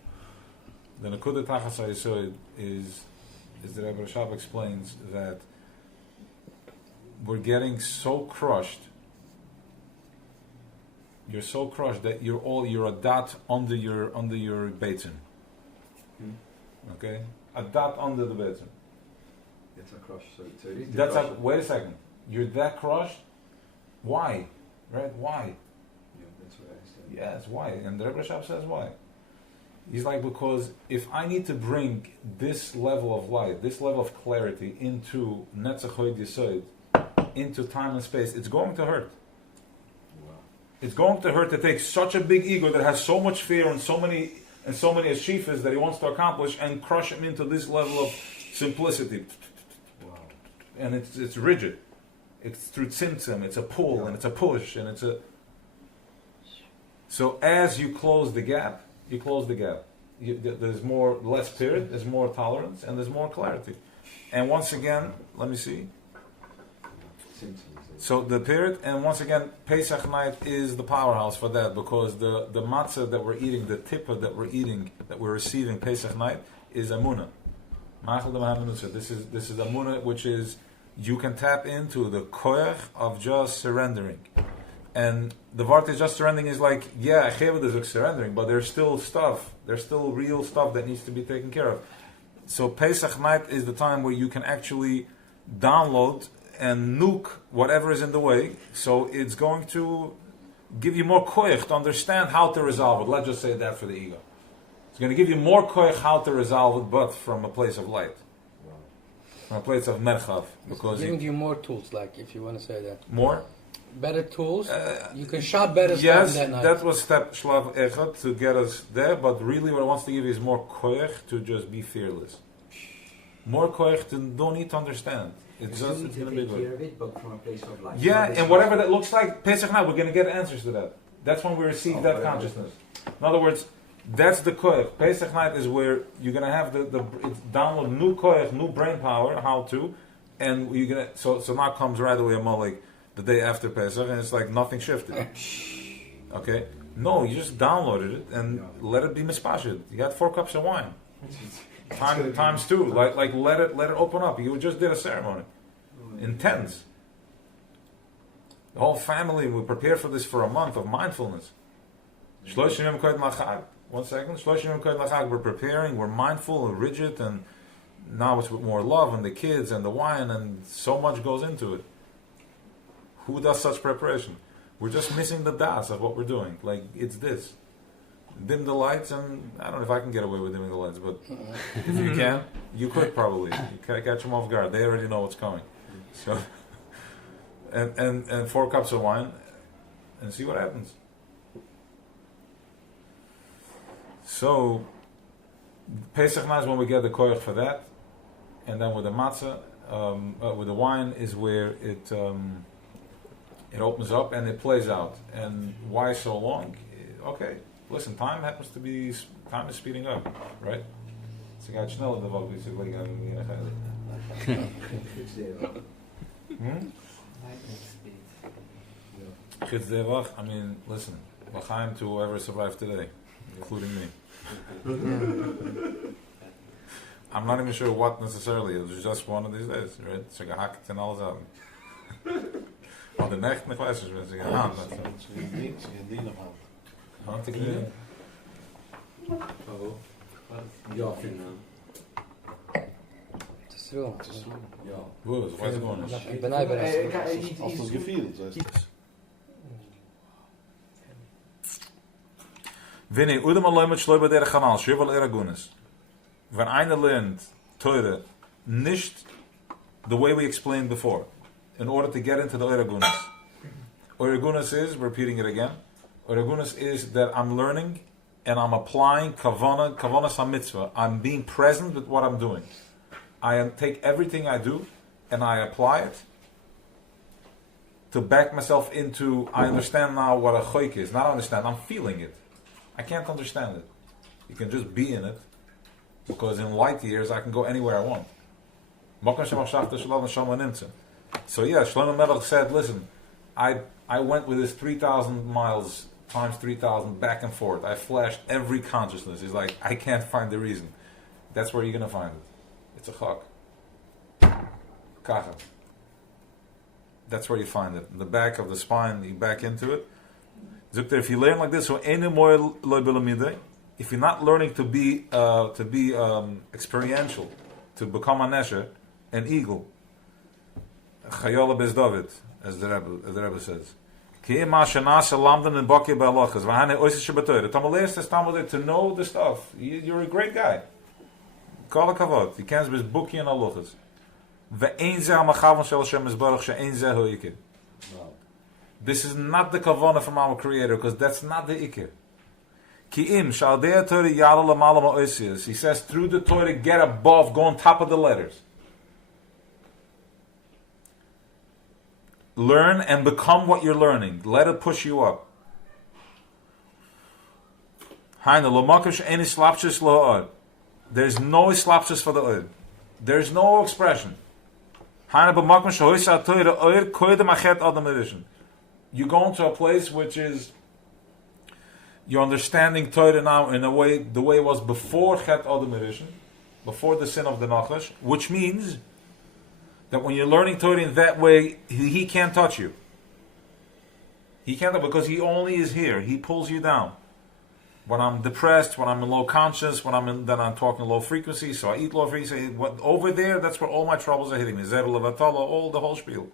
The Nakuda Tachas HaYesod is the Rebbe Rashab explains that we're getting so crushed. You're so crushed that you're a dot under your beitzin. Okay, a dot under the beitzin. It's a crush. So it is the That's crush. wait a second. You're that crushed. Why? Right? Why? Yeah, that's what I said. Yes. Why? And the Rebbe Rashab says why. He's like, because if I need to bring this level of light, this level of clarity into Netzach Hod Yesod, into time and space, it's going to hurt. It's going to hurt to take such a big ego that has so much fear and so many achievements that he wants to accomplish and crush him into this level of simplicity. Wow. And it's rigid. It's through tzimtzum, it's a pull and it's a push and it's a. So as you close the gap, there's less period, there's more tolerance, and there's more clarity. And once again, let me see. So the period, and once again, Pesach night is the powerhouse for that, because the matzah that we're eating, the tippa that we're eating, that we're receiving Pesach night, is amunah. This is amunah, which is you can tap into the koyach of just surrendering. And the vart is just surrendering is like, yeah, cheved is like surrendering, but there's still real stuff that needs to be taken care of. So Pesach night is the time where you can actually download and nuke whatever is in the way. So it's going to give you more koyach to understand how to resolve it. Let's just say that for the ego. It's going to give you more koyach how to resolve it, but from a place of light. From a place of merchav. Because Giving you more tools, like, if you want to say that. More? Better tools. You can shop better Yes, stuff that night. that was step shlav echad to get us there, but really what it wants to give you is more koyach to just be fearless. More koyach to don't need to understand. It's You just need it's to going to be take good. care of it, but from a place of light. Yeah, and whatever that looks like, Pesach night, we're going to get answers to that. That's when we receive that whatever. consciousness. In other words, that's the koyach. Pesach night is where you're going to have it's download new koyach, new brain power, how to, and you're going to, so now comes right away a Malik the day after Pesach, and it's like nothing shifted. Okay? No, you just downloaded it and let it be mispashid. You had 4 cups of wine. Times 2. Like let it open up. You just did a ceremony. Intense. The whole family, we prepared for this for a month of mindfulness. 1 second. We're preparing, we're mindful, we're rigid, and now it's with more love and the kids and the wine, and so much goes into it. Who does such preparation? We're just missing the das of what we're doing. Like, it's this. Dim the lights, and I don't know if I can get away with dimming the lights, but if you can, you could probably. You can catch them off guard. They already know what's coming. So, and 4 cups of wine, and see what happens. So, Pesach night is when we get the koyach for that, and then with the matzah, with the wine is where it opens up and it plays out. And why so long? Okay, listen, time is speeding up, right? It's a guy schneller the Vog, it's I mean, listen, l'chaim to whoever survived today, including me. I'm not even sure what necessarily. It was just one of these days, right? So I got and all that. Well, the next question is going to Ik ben uitbreid. Als het gevierd is. Vinny, udem alloy mit shloiber der Kanal, shvel eragunes. When einer lernt Torah nicht the way we explained before, in order to get into the eragunes. Eragunes is, repeating it again, eragunes is that I'm learning and I'm applying kavana mitzvah. I'm being present with what I'm doing. I take everything I do and I apply it to back myself into, I understand now what a choik is. Not understand, I'm feeling it. I can't understand it. You can just be in it, because in light years I can go anywhere I want. So yeah, Shlomo Melech said, listen, I went with this 3,000 miles times 3,000 back and forth. I flashed every consciousness. He's like, I can't find the reason. That's where you're going to find it. It's a chak. Kacha. That's where you find it. In the back of the spine, you back into it. If you learn like this, if you're not learning to be experiential, to become a nesher, an eagle, Chayola bez David, as the Rebbe says. To know the stuff, you're a great guy. Kol hakavod. You can't be bookie and halachas. This is not the kavanah from our Creator, because that's not the ikir. He says through the Torah, get above, go on top of the letters. Learn and become what you're learning. Let it push you up. There's no slapshus for the oid. There's no expression. You go into a place which is, you're understanding Torah now in a way, the way it was before Chet Adam Erishin, before the sin of the Nachash, which means that when you're learning Torah in that way, he can't touch you. He can't, because he only is here. He pulls you down. When I'm depressed, when I'm in low conscious, then I'm talking low frequency, so I eat low frequency. Over there, that's where all my troubles are hitting me. Zev Levatala, all the whole spiel.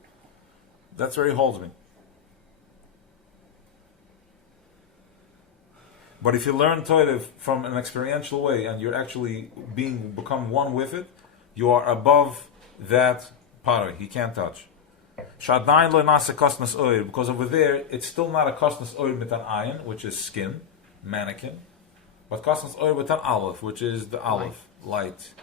That's where he holds me. But if you learn Torah from an experiential way and you're actually become one with it, you are above that parah. He can't touch. Because over there, it's still not a kosnas oir mit an ayin, which is skin, mannequin, but kosnas oir with an aleph, which is the aleph, light,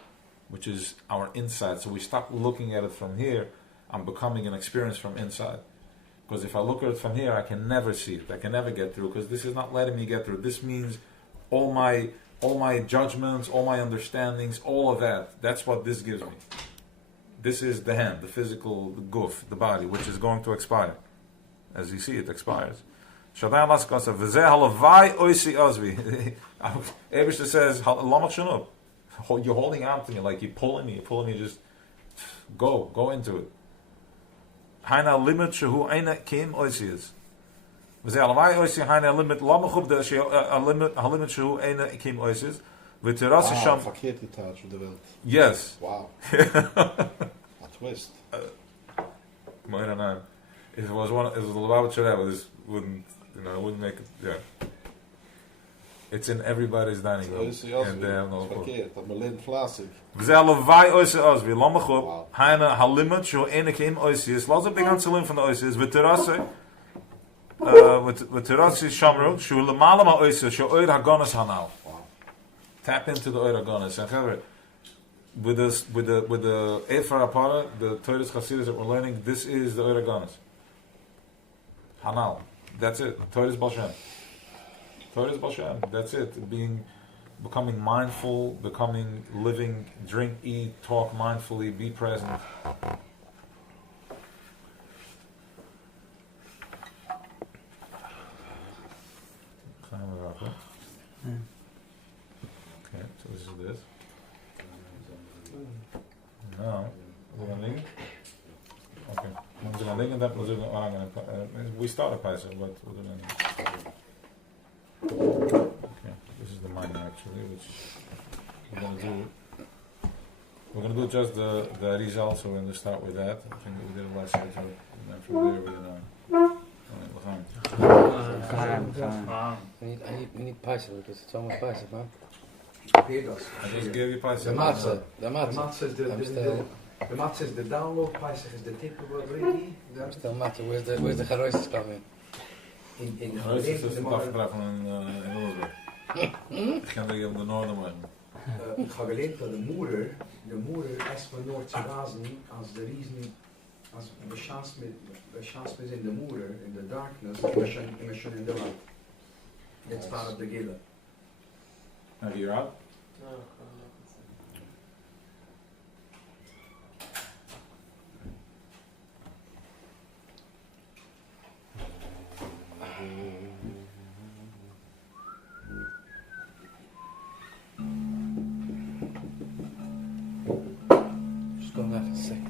which is our inside. So we stop looking at it from here. I'm becoming an experience from inside. Because if I look at it from here, I can never see it. I can never get through, because this is not letting me get through. This means all my judgments, all my understandings, all of that. That's what this gives me. This is the hand, the physical, the guf, the body, which is going to expire. As you see, it expires. Shadayan Laskasa, V'zeh halavai oisi ozvi. Ebershter says, Lamach Shanub. You're holding on to me, like you're pulling me, just go into it. Haina limit shehu aina kim oisi is. V'zeh halavai oisi haina limit lamachub de limit shehu aina kim oisi is. V'terasi sham. Verkeerd getaald voor de wereld. Yes. Wow. A twist. If it was the Lubavitch Rebbe, this wouldn't, it wouldn't make it. Yeah. It's in everybody's dining room, and they have no clue. Verkeerd, dat Merlin Vlaasik. V'zeh halavai oisi ozvi lamachub haina halimut shehu aina kim oisi is. Lots of big answers from the oisi is. V'terasi. V'terasi shamru shehu l'malam ha'oisi shehu oir hagonas hanal. Tap into the oir hagonas. And with the Ephra Apara, the Torah Chasidus that we're learning, this is the oir hagonas. Hanal. That's it. Torah is Baal Shem. That's it. Becoming mindful, living, drink, eat, talk mindfully, be present. Okay, so this is this. Now, we're going to link. Okay. We start a Paisa, but we're going to. Okay, this is the minor actually, which we're going to do. We're going to do just the Arizal, so we're going to start with that. I think we did it last year, so then from there we're going I need paisa because it's almost paisa, man. I just gave you Paisa. The matzah. The matzah is the download. Paisa is the tip of already. I'm still matzah. Where's the charoises coming? In Roos is dus afgedragen in Wilsburg. Ik ga tegen de noorden maken. Ik ga geleerd dat de moeder is van Noordse razen als de riezen, als we chance met in de moeder, in de darkness, en we schon in de light. That's part of the gila. Have you out? No. Just going after a second.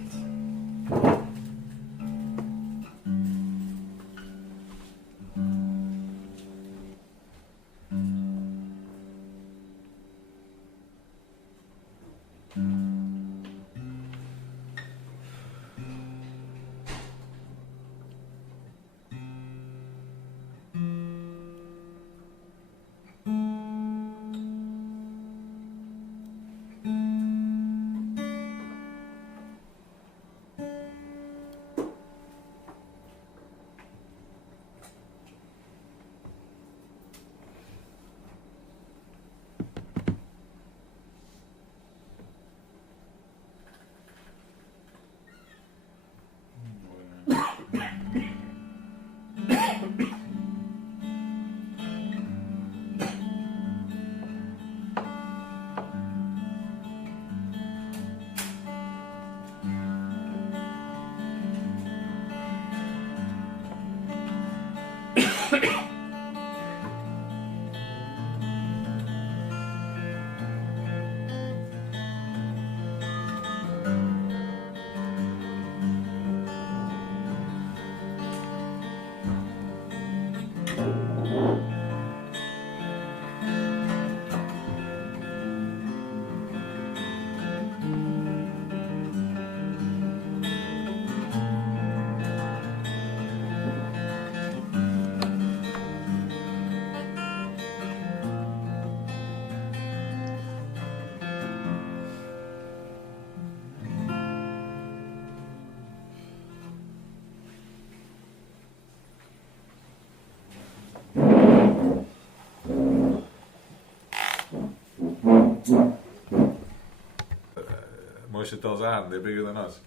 Moshe tells Aaron, they're bigger than us.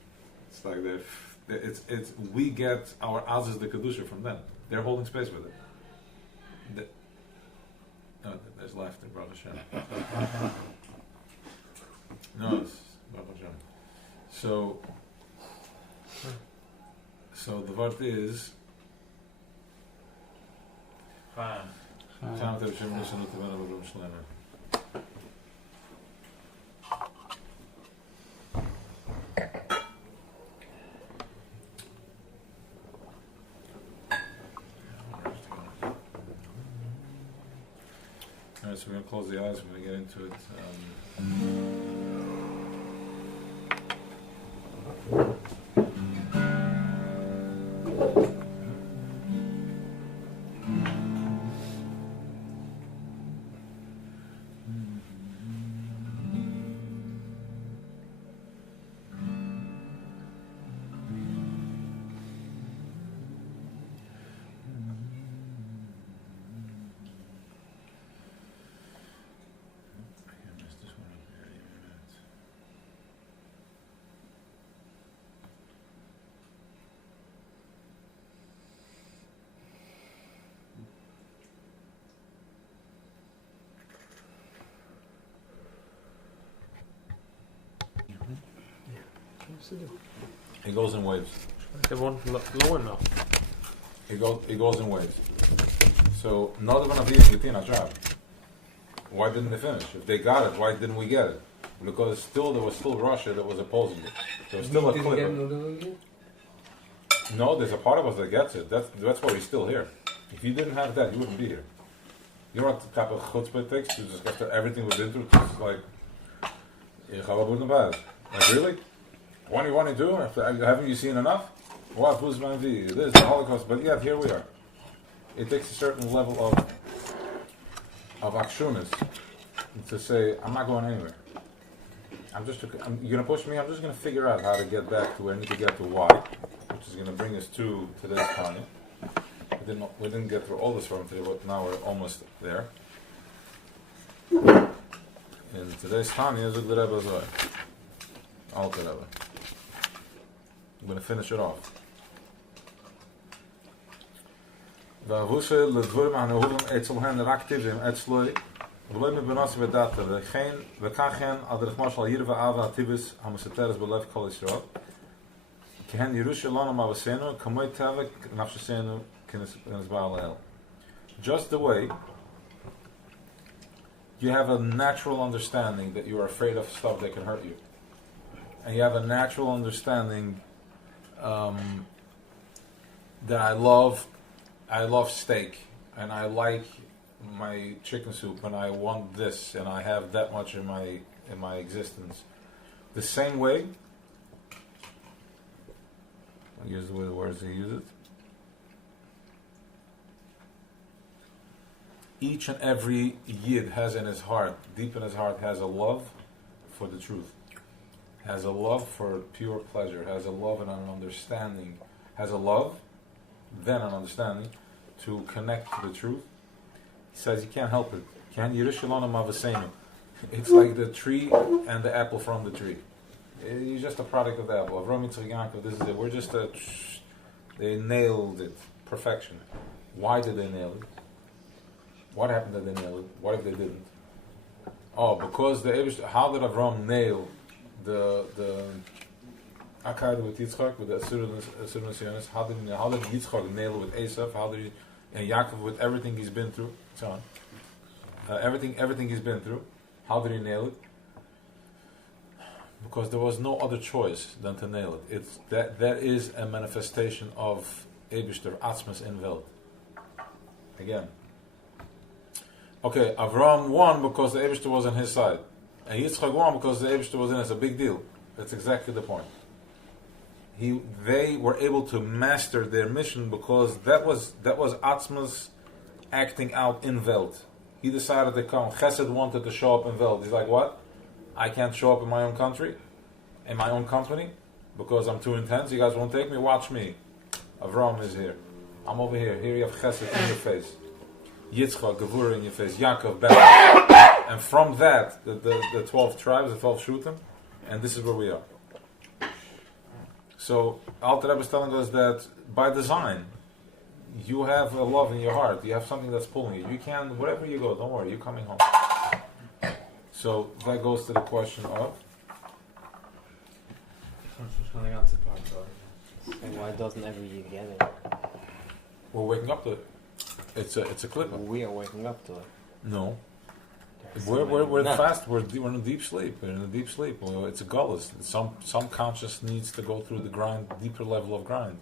It's like we get our Aziz the Kedusha from them. They're holding space with it. There's laughter, Baruch Hashem. No, it's Baruch Hashem. So the word is Samen met je missen dat we wel een slimmer. Alright, so we're going to close the eyes, we're going to get into it. It goes in waves. They want low enough. It goes in waves. So not even getting a job. Why didn't they finish? If they got it, why didn't we get it? Because there was still Russia that was opposing it. There was still a clipper. No, there's a part of us that gets it. That's why we're still here. If you didn't have that, you wouldn't be here. You know what the type of chutzpah it takes to just after everything we've been through, it's like, like really? 2022? Haven't you seen enough? What? Who's my V? This is the Holocaust, but yet here we are. It takes a certain level of akshumis to say, I'm not going anywhere. You're gonna push me. I'm just gonna figure out how to get back to where I need to get to. Why? Which is gonna bring us to today's Tanya. We didn't get through all this from today, but now we're almost there. In today's Tanya is the Rebbe Zohar. Alter Rebbe. I'm going to finish it off. וההושל לדבורים הנהורים אצל הן רקטיביים אצלוי ולא מבנוסי ודאטה וככן על דרך משל ירא ואהבה הטיבוס המסתרס בלב כל ישראל כי הן ירוש שלנו מאבסינו כמוי טבע נפשנו כנסבר לאל. Just the way you have a natural understanding that you are afraid of stuff that can hurt you, and you have a natural understanding that I love steak, and I like my chicken soup, and I want this, and I have that much in my existence. The same way, I'll use the way the words they use it. Each and every yid has in his heart, deep in his heart, has a love for the truth, has a love for pure pleasure, has a love and an understanding, has a love, then an understanding, to connect to the truth. He says you can't help it. It's like the tree and the apple from the tree. You're just a product of the apple. Avram Yitzchak Yaakov, this is it. We're just they nailed it. Perfection. Why did they nail it? What happened that they nailed it? What if they didn't? Oh, because how did Avram nail the Akkad with Yitzchak, with the Asur Sionis? How did Yitzchak nail it with Esav? And Yaakov with everything he's been through? So on. Everything he's been through. How did he nail it? Because there was no other choice than to nail it. That is a manifestation of Eibishter Atzmas in Welt. Again. Okay, Avram won because the Eibishter was on his side. And Yitzchak won because the Eibishter was in it. It's a big deal. That's exactly the point. They were able to master their mission because that was Atzmas acting out in Welt. He decided to come. Chesed wanted to show up in Welt. He's like, what? I can't show up in my own country, in my own company, because I'm too intense. You guys won't take me? Watch me. Avram is here. I'm over here. Here you have Chesed in your face. Yitzchak, Gevurah in your face. Yaakov, back. And from that, the 12 tribes, the 12 Shutim, and this is where we are. So, Alter Rebbe is telling us that by design, you have a love in your heart. You have something that's pulling you. You can, wherever you go, don't worry, you're coming home. So, that goes to the question of... And why doesn't every year get it? We're waking up to it. It's a clipper. We are waking up to it. No. There's We're not. fast. We're in a deep sleep. We're in a deep sleep. Well, it's a gullus. Some conscious needs to go through the grind, deeper level of grind,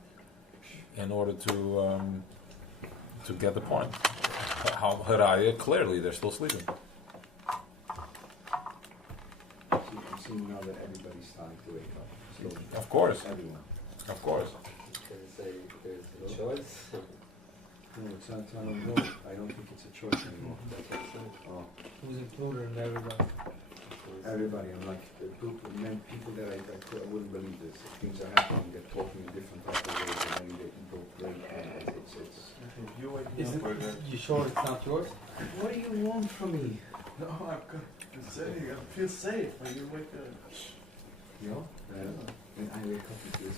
in order to get the point. How Haraya, clearly they're still sleeping. I'm seeing now that everybody's starting to wake up. Slowly. Of course, Everyone. of course. There's a choice. No, it's not, I don't know. I don't think it's a choice anymore. Oh, Who's included in everybody? everybody, I'm like, the group of people that I wouldn't believe this. Things are happening, they're talking in different types of ways, and then they people play, and it's. You waking Is up, we're good. you sure it's not yours? What do you want from me? No, I'm good. I'm saying, I feel safe when you wake up. You know? And I wake up and feel